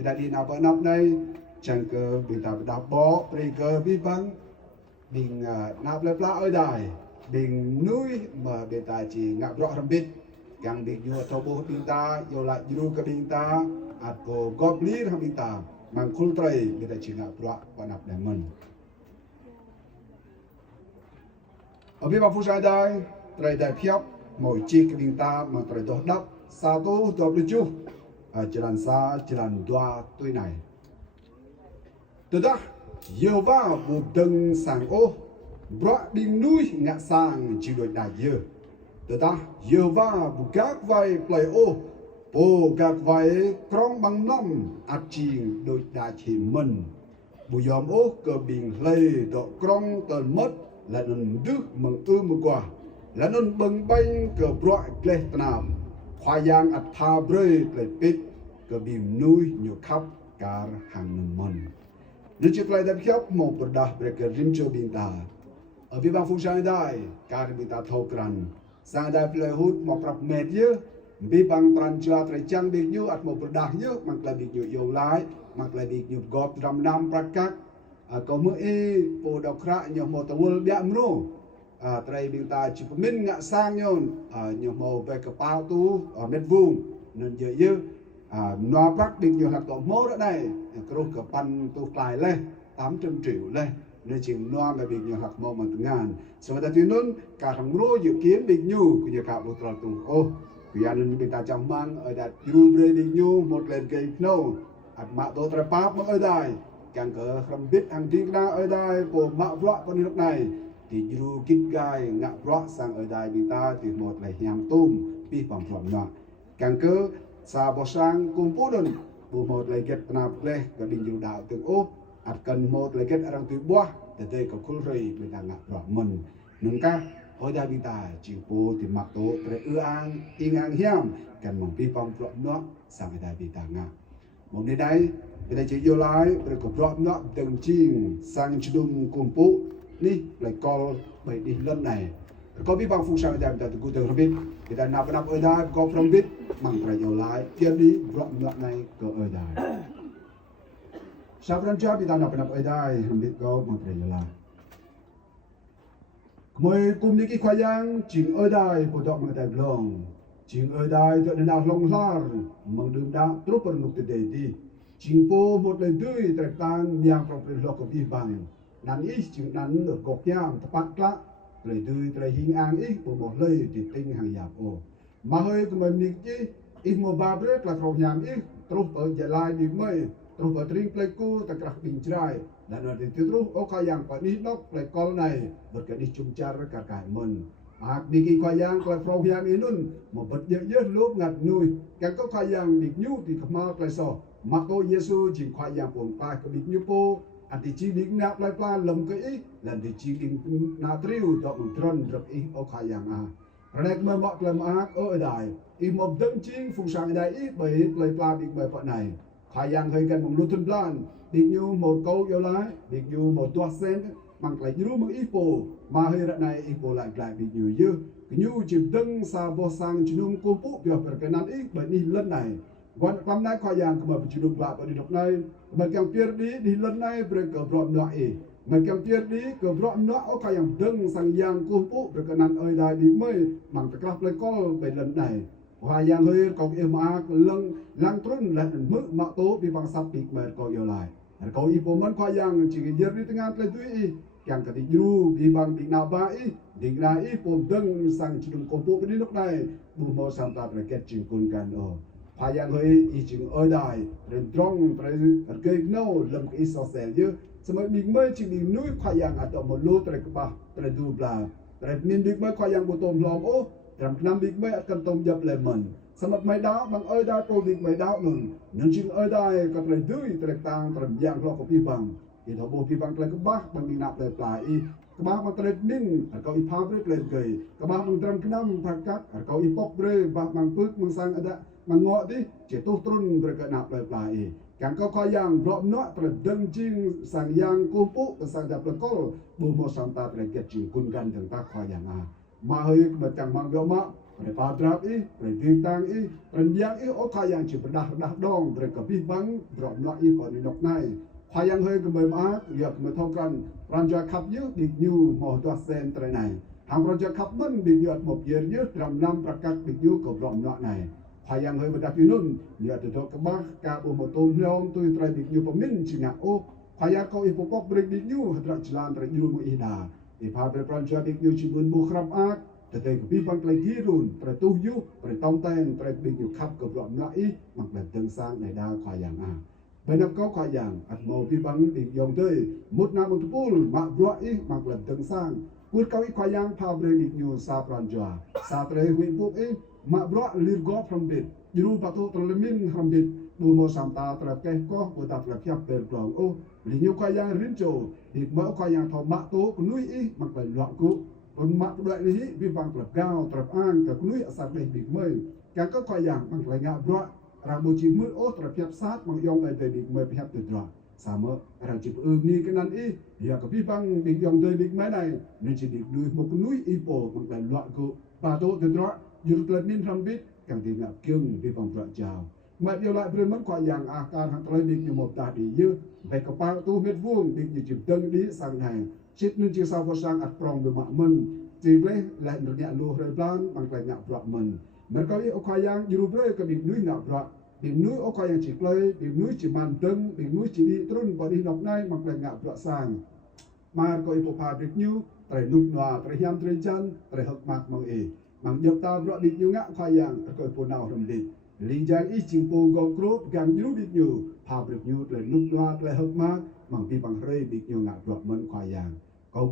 bị đại đi nào bữa nắp này chẳng cơ bị ta đạp bó bị cơ bị vắng bình nạp lép lá ở đài bình núi mà bị ta chỉ ngạp rõ ràng biết càng bị nhua thâu bố bình ta yêu lại yêu cái bình ta ạt cổ góp lý ra bình ta mang khul tray bị ta chỉ ngạp rõ và nạp để mình ở bên bang phu sai đây tray đại phiếp mỗi chi cái bình ta mà tray đốt đắp sa tu đốt được chú jalan sa jalan dua tuổi này từ đó yêu va một đằng sang ô bọa bình núi ngã sang chỉ đôi đại dơ từ đó yêu va một các vai play ô ô các vai krong bằng năm ắt chiên đôi đại chỉ mình bù yom ô cơ bình lây độ krong tần mất là nôn đức mừng mừng qua là nôn bừng banh cơ bọa kle nam khoai yang ắt tha bơi play pit cơ bình núi nhiều khắp cả hàng mình nếu chỉ lại đẹp khiếp một bữa đá về cái rim cho bình ta ở phía bang phúc sang đây cả bình ta thâu cran sang đây play hút một rập mệt dữ bị bang tran cho trai trang bị như at một bữa đá dữ mặc lại bị nhiều yêu lái mặc lại bị nhiều gọt ram nam prakak có mưa y po đọc ra nhiều một tàu biam nô trai bình ta chỉ mình ngã sang nhon nhiều màu về cái bao tu ở mét vuông nên dễ dữ nó bắt được nhiều hạt tổ mô đó này cái cái pan tu tài lên 800 triệu lên nên chỉ nó mà bị nhiều hạt mô mà ngàn sau đó thì nó cả thằng lô dự kiến bị nhu của nhiều cả bộ trò tu ô vì anh bị ta chăm mang ở đặt du bê bị nhu một lần cây nâu mà tôi tra pháp mà ở đây càng cỡ không biết hàng tiếng ra ở đây của mạo vợ con lúc này thì du kít gai ngạ vợ sang ở đây bị ta thì một là nhàng tôm bị phòng phòng nhọ càng cỡ sa bò sang cùng phố đơn bộ một lấy kết nạp lệ và đình dự đạo từ ô cần một lấy kết arang từ bua để đây có khul rầy người ta ngạc rõ mình nâng ca ở đây chúng ta chịu phố thì mặc tổ để ưa an yên an hiểm cần mong pi phong rõ nó sang đây chúng ta ngạc một nơi đây để đây chỉ yêu lái để có rõ nó từng chiên sang chung cùng phố đi lại co bảy đi lần này có biết bằng phù sa để ta tự tự biết thì ta nạp ở đây có from biết bằng phải nhiều lái tiếp đi rộng đoạn này có ở đây sau đó cho ta nạp ở đây không biết có bằng phải nhiều lái mời cùng đi cái khoai giang chỉnh ở đây của đoạn người ta lòng chỉnh ở đây cho nên nào lòng lar mang đường đạo trút vào nút để đi chỉnh po một lần tươi tại tan nhang trong cái lọc của vi bằng nắn ít chỉnh nắn được cột nhang tập bắt lá lời tươi lời hình an ít của một lời thì tinh hàng giáp ô mà hơi của mình đi chứ ít một ba bếp là thầu nhàng ít trút ở giải lai đi mây trút ở trinh plei cu ta cắt bình trai là nó thì trút ở khai giang phải đi nóc lại con này bật cái đi chung cha ra cả cải mình đi cái khai giang là thầu nhàng ý nun một bật dễ dễ lúc ngặt nuôi cái có khai giang bị nhu thì không mau lại so mà tôi Giêsu chỉ khai giang buồn tai có bị nhu po anh thì chỉ định nạp lại qua lầm cái ý lần thì chỉ định natriu cho một tròn rất ít ở khai giang rồi mà mọi làm ở đây im một đấng chính phụng sang đây ít bởi lời pla bị bởi phận này khai giang hơi gần một lúa thân plan bị như một câu yêu lái bị như một toa sen bằng lại như một ít bộ mà hơi đoạn này ít bộ lại bị nhiều dư như chìm đấng xa vô sang chỉ nung cô phụ việc cái nan ít bởi đi lần này quan tâm này khai giang mà chỉ được lại ở đi lúc này mà càng kia đi lần này về cờ rộn loại mà càng kia đi cờ rộn nó ở khai giang đấng sang giang cô phụ về cái nan ở đây đi mới bằng cái cặp lại có về lần này khai giang hơi còn yêu mà lăng lăng trốn là mức mà tố bị bằng sắp bị mà có yêu lại có ý bộ mẫn khai giang chỉ cái giờ đi tiếng Anh lên tuy càng cái du đi bằng đi nào ba ý đi ra ý bộ đấng sang chỉ dùng cô phụ đi lúc này bù mò sang ta phải kết chừng quân can ở khai giang hơi ý chừng ở đây rồi trong rồi cái nâu làm cái sao sẻ chứสมัยบิ๊กเมื่อจริงๆนุ้ยควายังอาจจะมาโลตระกบ้าตระดูปลาตระมินบิ๊กเมื่อควายังบุตรลองโอ้ตระน้ำบิ๊กเมื่ออาจจะต้มยับเลยมันสมัยไม่ดาวบางเอ้ยได้โปรบิ๊กไม่ดาวหนึ่งนั่นจริงเอ้ยได้ก็ตระดุยตระต่างตระยางรอกับพี่บังที่เขาบอกพี่บังตระกบ้าบางมีนับเลยปลาอีกบ้าบางตระมินเขาอีพาเรื่อยเลยเกยกบ้าบางตระน้ำผักกัดเขาอีปอกเรื่อยบางปึ๊กบางสังอะไรบางเงาะดิเจ้าตุ้ตรุนตระกนับเลยปลาอีcàng có khoai yang rộm nó từ đơn chinh sang yang cô phụ từ sang đập là có bù mò sang ta từ kết chừng quân gan thường ta khoai yang mà hơi mà chẳng mang biểu mạ Pada padrak pada bintang pada yang oka yang ci berdah dong pada kepi bang drop nak pada nok nai yang hơi ke memang dia ke metokan ranja kap di new mau tua sen trenai hang ranja kap men di dia một year dalam 6 prakat di new ke drop nak nai yang hơi berdah pinun dia duduk ke bah ka u motom long tu trai di new pemin cinga yang kau ipopok break di new hadrak jalan trai new mu ida ipa berpranja di new cibun bu khrap ak Tetapi bipang lagi run, tertuju, tertong ten, terbinyu kap ke blok nai, mak dan sang nai dah kayang Banyak kau kayang, at mau bipang di yong tei, mut na mung tupul, mak blok mak dan sang. Kut kau kayang pa brenik nyu sa pranjua, sa tre hui puk mak blok lir go from bit, jiru patu terlemin from bit, bu mo samta terkeh ko, bu tak terkiap berblong linyu kayang rinco, di mau kayang thau mak tu, kunui mak blok ku. Còn mặt đoạn lý vi phạm tập cao tập an cả núi ở sát bên bị mây cả các khoa giảng bằng lại ngạ bọa ra một chỉ mưa ốt tập phép sát bằng yong về bị mây phép từ đoạn sao mơ ra chỉ ni cái nan giờ các vi phạm bị yong tới bị mấy này nên chỉ được nuôi một núi ipo bằng lại loạn cụ và tổ từ đoạn dù được min tham biết càng thì ngạ kiêng vi phạm đoạn chào mà điều lại về mất khoa giảng akan hàng tới bị như một ta đi dư về các bao tu mét vuông bị như chỉ đơn đi sang này chết nên chỉ sao có sang ắt prong về mạng mình chỉ lấy lại được nhận lúa rồi plan bằng lại ngạo bọt mình có ý ở khoai yang dù với cái bị núi ngạo bọt bị núi ở khoai yang chỉ lấy bị núi chỉ màn trứng bị núi chỉ đi trốn vào đi nọc nay bằng lại ngạo bọt sang mà có ý phổ phạt được như tại nục nòa tại hiam tại chân tại học mạc mong bằng nhập ta bọt đi như ngạo khoai yang có ý phổ nào làm đi lý giang ý chính phủ gom group gang như đi như phá được như tại nục nòa tại học mạc bằng đi bằng rây đi như ngạo bọt mình khoai yang kau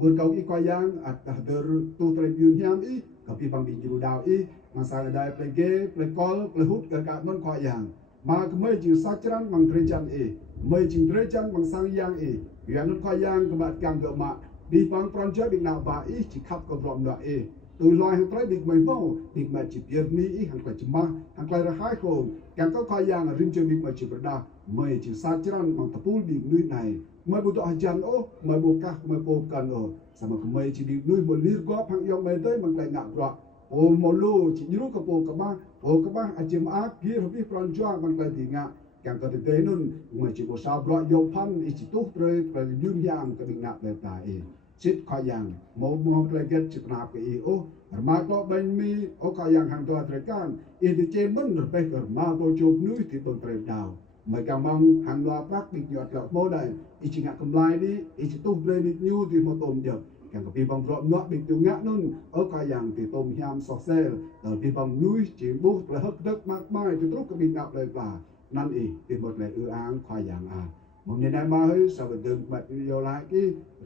yang atah tu tribun hiam kapi bang di juru dau masalah dai play call play hut ka mon kau yang ma kemai ji sacran mang trejan mai ji trejan mang sang yang yang kau yang kebat kang ke mak di bang pranjai bing na ba ci khap ko rom da tu loi hang trai big mai mo big ma ci pier ni hang ka ci ma hang ka ra hai ko kang kau yang rin je big ma ci berda mai ji sacran mang tapul big nui nai mai butuh hajan mai bukah mai pokan sama kemai ci di nui molir go phang yong mai tới mang lai ngak bra molu ci jiru ka po ka ba acim a pi hobi pranjua mang lai dinga kang ka te nun mai ci bo sa bra yong phan i ci tu tre tra yun yang ka ding nak le ta chit kha yang mo play get ci na ka ma ko ben mi kha yang hang to tre kan ti che mun pe ka ma bo chop nui ti to tre dau mai ka mong hàng loa prác bị nhọt lọt mô này chỉ ngạc cầm lai đi chỉ tung lên đi nhu thì một tôm dập càng có bị bằng rộm nọ bị tiêu ngã nun ở khai yang thì tôm hiam sọt xe ở bị bằng núi chỉ bút là hấp đất mát mai thì tốt có bị ngạo lại và năn thì một lại áng khai yang một ngày nay mà hơi sao được đừng bật nhiều lại cái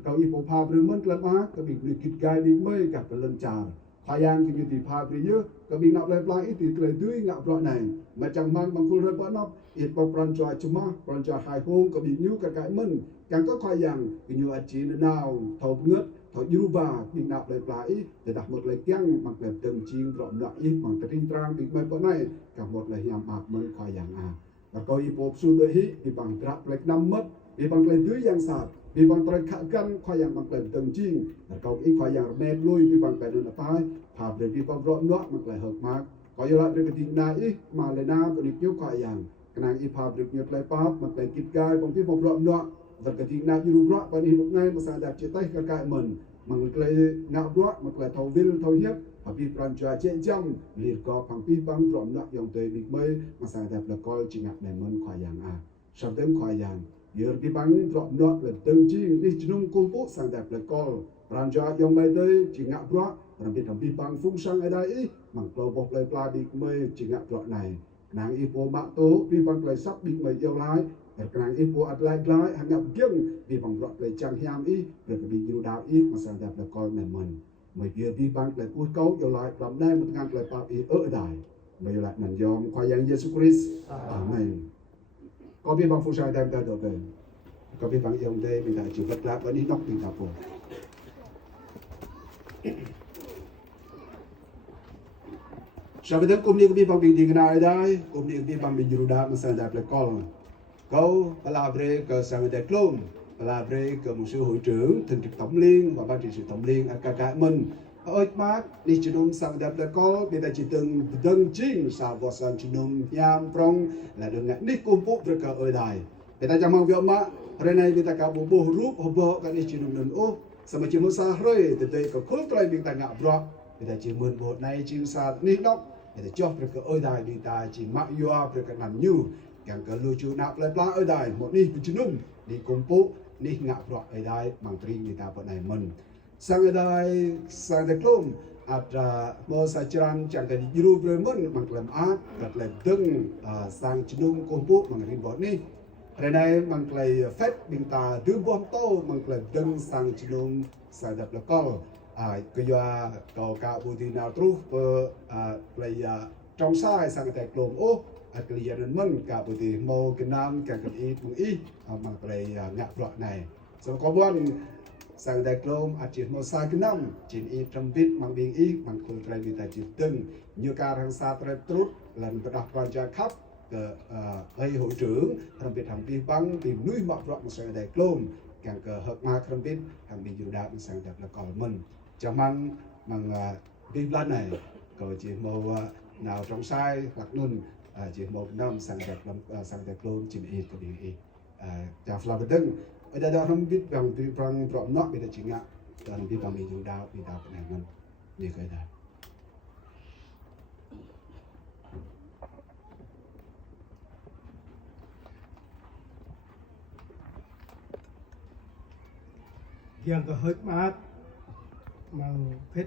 câu y phổ phàm rồi mất lắm cái bị kịch gai bị mây gặp cái lần chào khai yang thì như thì phàm thì nhớ cái bị ngạo lại thì lời tưới ngạo rõ này mà chẳng mang bằng khuôn rơi bỡ nóc ít có pranjua cuma pranjua hai hong có bị nhú cái mình càng có khai yang cái như anh chị nào thầu ngất thầu dư bà bị ngạo lại để đặt một lời keng bằng lời từng chiên rõ lại bằng cái tinh trang bị mấy bữa này cả một lời hiểm bạc mình khai yang và câu y phổ su đôi hí bị bằng trap lời năm mất bị bằng lời tưới yang sạt bị bằng lời khả căn khai yang bằng lời từng chiên và câu y khai yang mệt lui bị bằng lời là phai phàm để bị bằng rõ nọ bằng lời hợp mạc có yêu lại cái tình này mà lời na có được yêu khai yang kenang ipab được nhiều lại pap mà lại kịch gai bằng phía một rộng nọ và cái tình nào như rõ còn lúc này mà sao đặt chia tay cái mình mà lại ngạo rõ mà lại thầu viên thầu hiếp và vì pranjua trên trăm liệt có bằng phía bằng rộng nọ dòng tề bị mây mà sao đặt là coi chỉ ngạc để mình khỏi yang sau đến khỏi yang giờ phía bằng rộng nọ là từng chi đi chung công vụ sang đặt là coi pranjua dòng mây tới chỉ ngạo rõ làm việc làm phía bằng phung sang ở đây bằng cầu bọc lại pla bị mây chỉ ngạo rõ này nàng ipo mak tu pi bang play sap big mai yêu lai nàng ipo at lai lai hang ngap kieng pi bang rot play chang hiam rồi cái bị yêu đạo mà sang đẹp là coi mẹ mình mai kia pi bang play cút câu yêu lai làm nay một ngang play pap ở đài mai lại nằm yom khoa yang Jesus Christ amen có pi bang phu sai đem ta được về có pi bang yêu đây mình đã chịu vật lạ vẫn đi nóc tình cảm sau đó cùng đi cái băng bình thì cái nào đấy cùng đi cái băng bình dù đã mà sang đẹp là con câu palavre cờ sang đẹp luôn palavre cờ một sư hội trưởng thường trực tổng liên và ban trị sự tổng liên KK mình ơi mát đi chun nôm sang đẹp là có bây giờ chỉ từng đừng chính sao vào sang chun nôm nham prong là đừng ngại đi cùng phụ với cả ơi đài bây giờ chẳng mong việc mà rồi này bây giờ cả bộ bộ rúp hộp bộ cái đi chun nôm nôm ô sama chỉ muốn xa rồi từ đây có khối cái bây giờ ngạ bro bây giờ chỉ muốn bộ này chỉ xa nít đốc bây giờ cho với cả ơi đài bây giờ chỉ mặc yoa với cả nằm nhu càng cả lưu trú nạp lại plá ơi đài một đi chun nôm đi cùng phụ đi ngạ bro ơi đài bằng tri người ta bộ này mình sang đây sang đây klum ada mau sajaran jangan juru bremen mengklaim kat le deng sang cenung kompu mengerin bot ni renai mengklaim fet binta du bom to mengklaim deng sang cenung sadap lokal kaya kau ka budina terus play trong sai sang tay klum oh kalian men ka budi mau kenam ka kali mung i mengklaim ngak blok này so có buan sang đại klom chỉ một sai cái năm chỉ ít trăm bit mang biên ít mang khôi trai người ta chỉ từng như ca hàng xa trai trút lần bắt đầu quan gia khắp gây hội trưởng làm việc hàng vi băng tìm núi mọc rộng sang đại klom càng cờ hợp ma không biết hàng bị dù đạo sang đẹp là còn mình cho mang vi lan này còn chỉ một nào trong sai hoặc nun chỉ một năm sang đẹp sang đại klom chỉ ít có biên ít chào phật đừng ở đây đó không biết bằng việc bằng problem nó bây giờ chỉ ngã còn biết bằng mình đào cái này mình như cái đó yang ke hot mat mang pet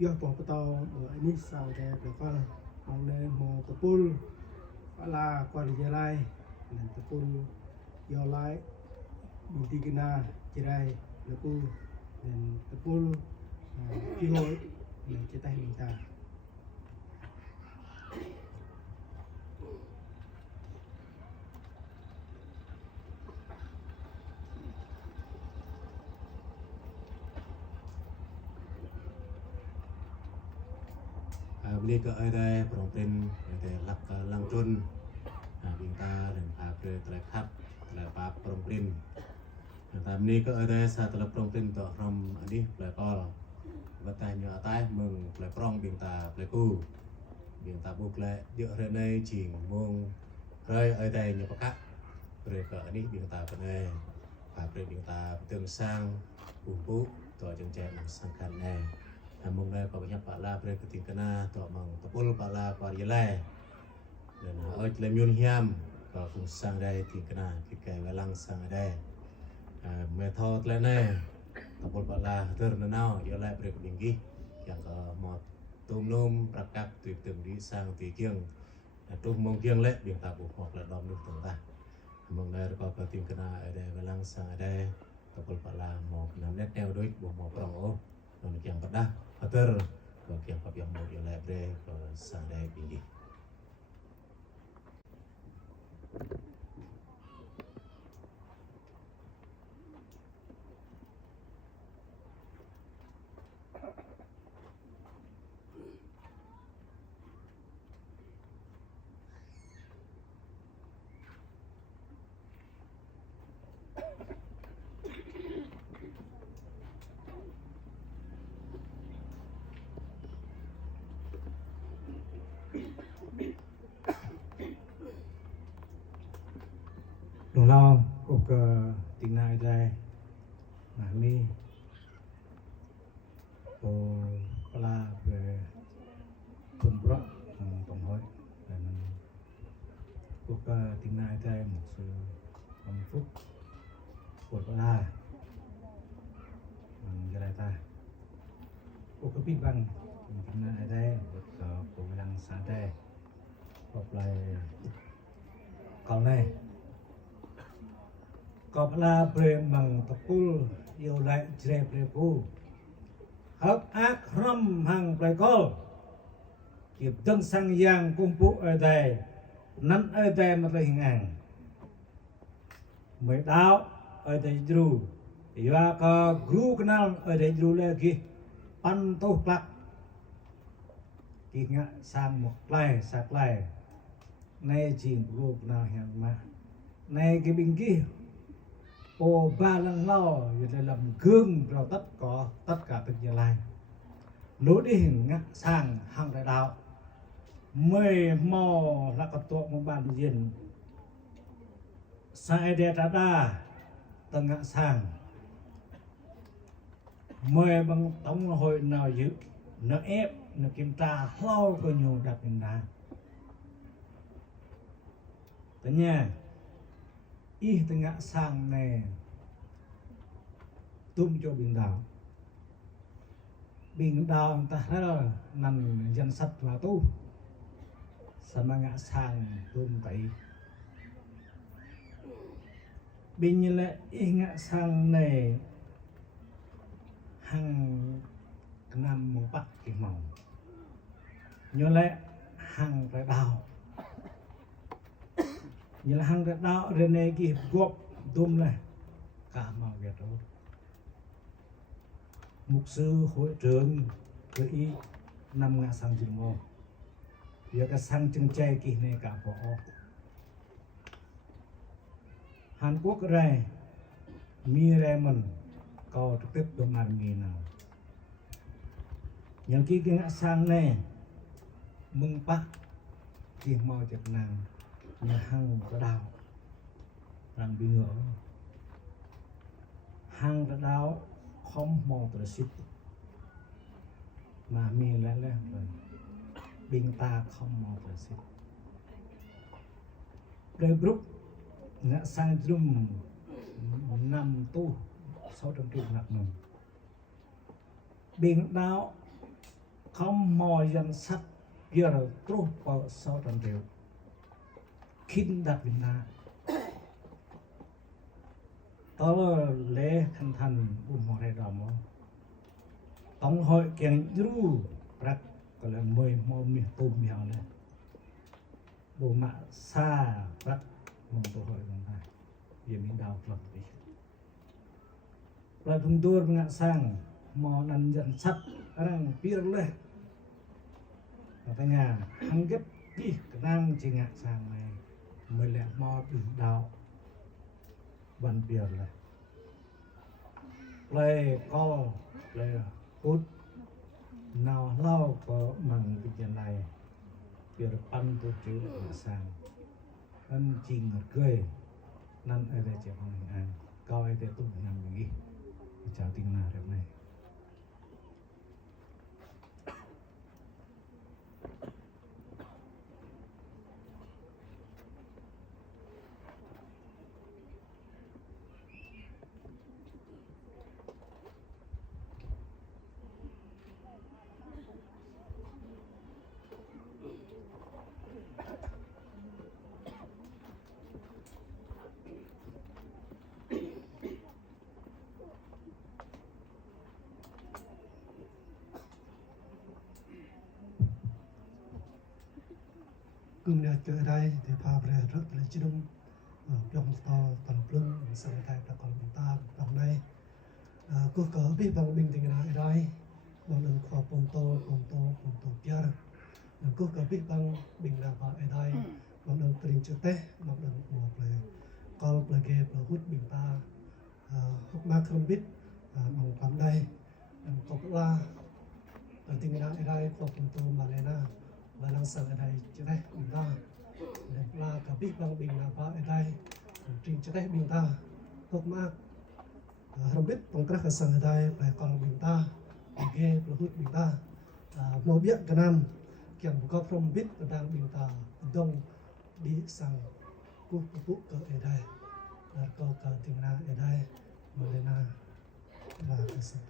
yo po tao ở ini sao để có mang lên mò tepul ala qua đi lại nên tepul yo lại binti kena cerai lepu dan tepul pihoi dan cetai minta beli ke ada problem ada lak langcun binta dan apa terlekat terlepas problem tạm ní có ở đây sa tập trong tin tọa from đi lại co và tài nhỏ tay mừng lại prong biển ta lại cu biển ta buộc lại dựa ra đây chỉ mong rơi ở đây nhiều các rồi cỡ đi biển ta bên đây và rồi biển ta tương sang ủng hộ tọa chân trẻ bằng sang khăn này mong đây có nhập bả la rồi cái tiếng cana tọa bằng tập ôn bả la qua dưới này rồi ở lại miền hiam có cùng sang đây tiếng cana cái về lăng sang ở đây method lainnya tapol bala ternanau ialah berbinggi yang mau tumnum prakap tuitum di sang tikiang tum mungkin le biang tabu hoặc là dom nước tengah mong đây có cái tim kena ada belang sang ada tapol bala mau nam net neo duit buah mau perang oh non yang pada pater yang pap yang mau ialah bre sang ada binggi Đồng lo cuộc tình này đây mà mi cô la về tuần bữa tổng hội để mình cuộc tình này đây một sự hạnh phúc của la cái này ta cuộc cái biết bằng tình này đây một cuộc làm sáng đây hoặc là còn này có là bề bằng tập pul yêu lại trẻ bề phu hợp ác râm hàng bề cô kịp tân sang giang công phụ ở đây nắn ở đây mà là hình ảnh mới đạo ở đây dulu và có guru kenal ở đây dulu lagi pan tu plak ingat sang một lai sạc lai nay chỉ guru kenal yang mà nay cái bình kia ô ba lần lo vì là làm gương rồi tất cả tất cả tất Gia Lai lối đi hình ngã sang hàng đại đạo mười mò là có tổ một bàn diện sai đề ra đa tầng ngã sang mười bằng tống hội nào giữ nó ép nó kiểm tra lâu có nhiều đặc biệt đá tất nhiên ý tầng ngã sang này tung cho bình đảo ta là nằm dân sắt và tu sama ngã sang tung tại bình như là ý ngã sang này hàng năm một bắt cái màu như là hàng cái đào như là hàng cái đào rồi này cái gộp tôm này cả màu việt đó mục sư hội trưởng với ý năm ngã sang chừng mô việc cái sang chừng chay kỳ này cả bỏ Hàn Quốc này mi ra mình có trực tiếp đồng hành mi nào những cái ngã sang này mừng bắc thì mò chật nàng nhà hàng có đào rằng bị ngỡ hàng có đào không mò tự xích mà mi lẽ rồi bình ta không mò tự xích đời brúc ngã sang dùm năm tu 600 triệu nặng nồng bình đào không mò dân sắt giờ rồi trút vào 600 triệu kinh đặt Việt Nam đó là lễ khánh thành mò rây đỏ mò tổng hội kiện rú rắc gọi là 10 mò miền tôm mèo này bộ mạ xa rắc mong tổ hội bằng này vì mình đào lập đi là chúng tôi ngã sang mò năn dân sắt đang biết lên và tay nhà hăng ghép đi cái nam chỉ ngã sang này mới lẹ mò bình đào văn biệt là play co play hút nào lao có mằng cái chuyện này biệt pan tôi chữ ngã sang anh chỉ ngật cười năn ở đây chỉ bằng hình ảnh coi để tụng nhằm nghĩ chào tiếng nào đẹp này cùng nhà chơi đây thì pha về rất là chi đông trong to toàn plung sang thay là còn chúng ta trong đây cô cỡ biết bằng bình tình nào đây bằng đường khoa phong tô kia cô cỡ biết bằng bình nào ở đây bằng đường tình chữ té bằng đường một là con là ghê và hút bình ta hút ma không biết bằng cầm đây có là tình nào ở đây khoa phong tô mà này na và đang sợ ở đây cho đây mình ta là cả biết bằng bình là ở đây trình cho đây mình ta hốc mát không biết bằng các sợ ở đây phải còn mình ta ghê và hút mình ta màu biết cái năm kiểm có không biết đang mình ta đông đi sang quốc cỡ ở đây là câu cỡ tình na ở đây mà đây là cái gì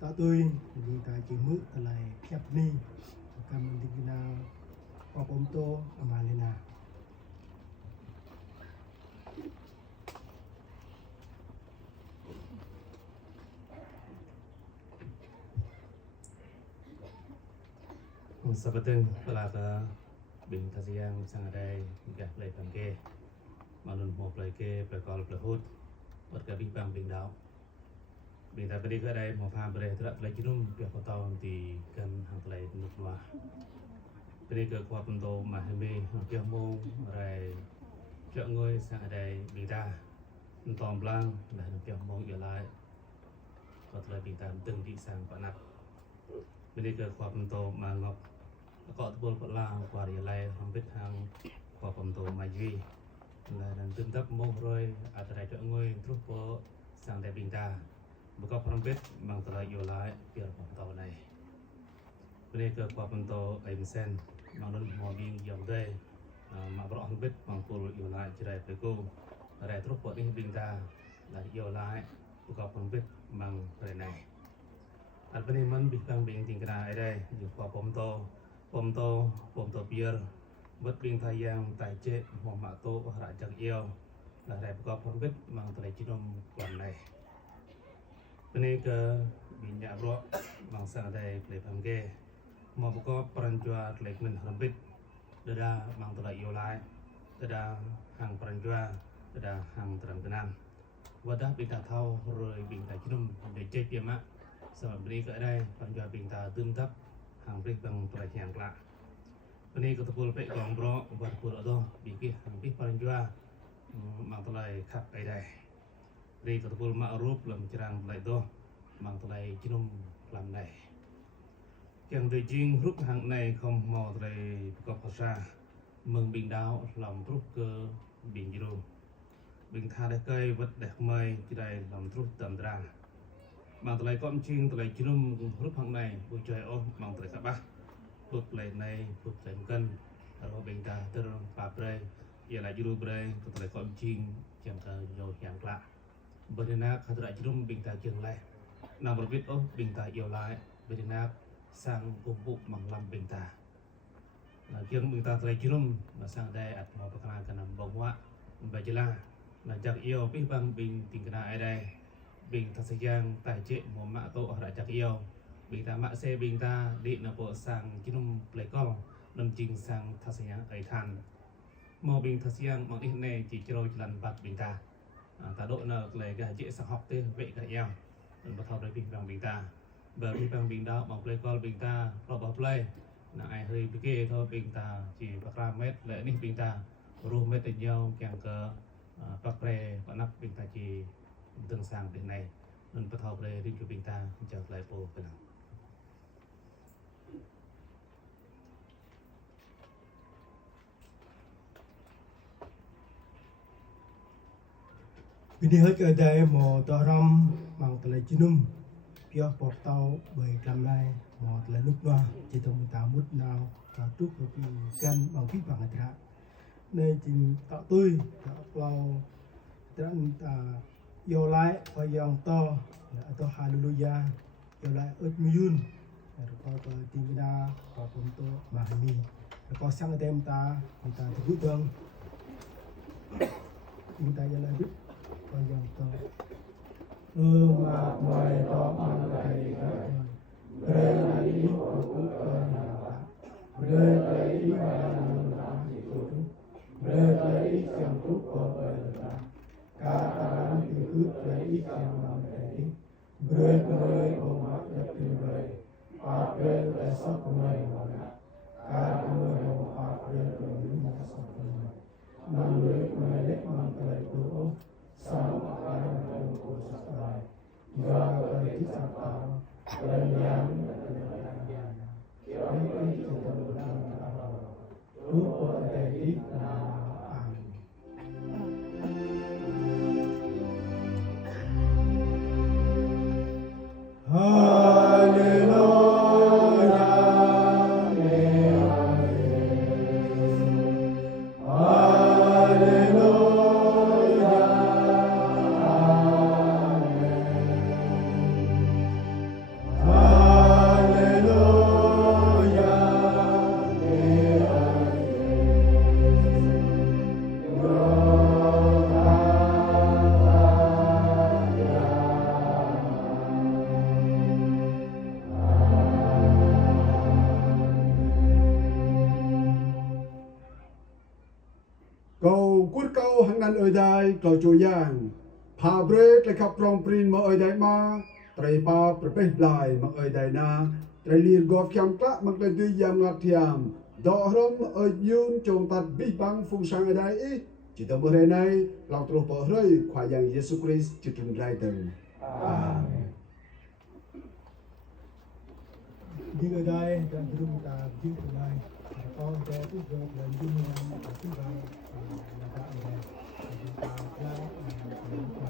ta tôi thì tại chỉ mướn lại phép ni cầm đi nào có ôm tô mà lên nào seperti telah ke bing yang sangat ada gak play ke manun mau play ke perkol pelahut buat ke bang bing dao bing tapi di ke ada mau paham boleh tidak play jinum biar kau tahu di kan hang play nuk luar ini ke kuat untuk mahami biar mau rai chợ ngôi sang ở đây bing ta tòm blang là nó biar mau giờ lại có thể bing ta từng đi sang bạn nạp ini ke kuat untuk mangok có tụi bột la qua địa lai không biết hàng qua phòng tổ mai duy là đang tương tác mô rồi ở tại chỗ ngôi trúc bộ sang đại bình ta một có không biết bằng tờ yêu lại việc phòng tổ này bên đây cơ qua phòng tổ em sen bằng đơn mò biên dòng đây mà rõ không biết bằng cô yêu lại chỉ đại với cô đại trúc bộ đi bình ta là yêu lại một có không biết bằng cái này anh bên đây mình bị tăng biến tình cái này đây dùng qua phòng tổ pom to biar bất bình thay yang tại chế một mã tô ra chẳng yêu là đẹp có phong biết mang tới chỉ đông quản này bên này cơ bị nhà rõ mang sang đây để làm ghê mà có peran jua để mình làm biết đã mang tới yêu lại đã hàng peran jua đã hàng terang tenang wadah bintang thau rồi bintang chỉ đông để chế tiêm á sau bên này cái đây peran jua bintang tương tác hàng biết bằng peran yang lạ ini ketepul pek gong bro buat pul do bikin hampir paling jua mang tulai khap ai đây ini ketepul ma'ruf lam cerang tulai do mang tulai jinum lam này yang từ jing rút hàng này không mò tulai có phasa mừng bình đáo lòng rút cơ bình jiru bình tha để cây vật đẹp mây chỉ đây lòng rút tầm ra mang tulai com ching tulai jinum rút hàng này buổi trời ôm mang tulai các bác phút lại này phút lại cân rồi bình ta từ bà bre giờ lại juru bre có thể con chim chẳng cần nhiều dạng lạ bên nát khá lại juru bình ta chừng lại nào một biết ốp bình ta yêu lại bên nát sang công vụ bằng làm bình ta là chừng bình ta lại juru là sang đây ắt mau bakalan kan nằm bông hoa và chỉ là chắc yêu biết bằng bình tình cái này đây bình ta sẽ giang tài chế một mã tổ lại chắc yêu bình ta mạ xe bình ta điện là bộ sang chính lấy con nằm trình sang thà sang ấy than mò bình thà sang bằng ít này chỉ chơi lần bạc bình ta ta độ là lấy cái dễ sang học tên vậy cả em mình bắt đầu lấy bình bằng bình ta bởi vì bằng bình đó bằng lấy con bình ta lo bảo play là ai hơi bị kê thôi bình ta chỉ bạc ra mét lệ ní bình ta rùa mét tình nhau càng cờ bạc pre và nắp bình ta chỉ từng sang đến này mình bắt đầu lấy đến bình ta chờ lại bộ cái nào Ini hết ở đây một tờ ram bằng tờ jinum pio portau bởi làm này một là lúc đó chỉ tông ta mút nào ta trúc ở cái căn bằng phít bằng hạt nên chỉ tạo tôi tạo vào trận ta yêu lại và dòng to là to hallelujah yêu lại ớt miyun rồi có tờ tin đa có phần to mahami rồi có sang tem ta người ta thì quyết tâm chúng ta giờ lại biết và dòng to mà ngoài đó mà thầy đây là ý của quốc đây là ý mà đây là ý chẳng quốc của ta cả ta thì cứ thấy ý chẳng làm thầy đây ông mặc đẹp tuyệt và đây là sắc người mà cả người ông mặc đây là những sắc người mang người đẹp mang cái đồ sang cái đồ của sắc này và cái sắc tao lần yang cái chúng ta đang làm lúc ở đây ít là cầu cút câu hàng nan ơi đai cầu chùi giangพาเบรกเลยครับรองปรินมาเอ่ยได้มาไตรปาประเภทลายมาเอ่ยได้นาไตรลีนกอบยำกละมันเป็นด้วยยำงัดยำดอกรมเอ่ยยืนจงตัดบิบังฟุงสังได้อีจิตบุเรนัยเราตรุปเรยขวายังเยซูคริสต์จุดถึงไรตึง Đi ở đây dan belum ta di tunai atau dia tu dan dunia itu dan ada ada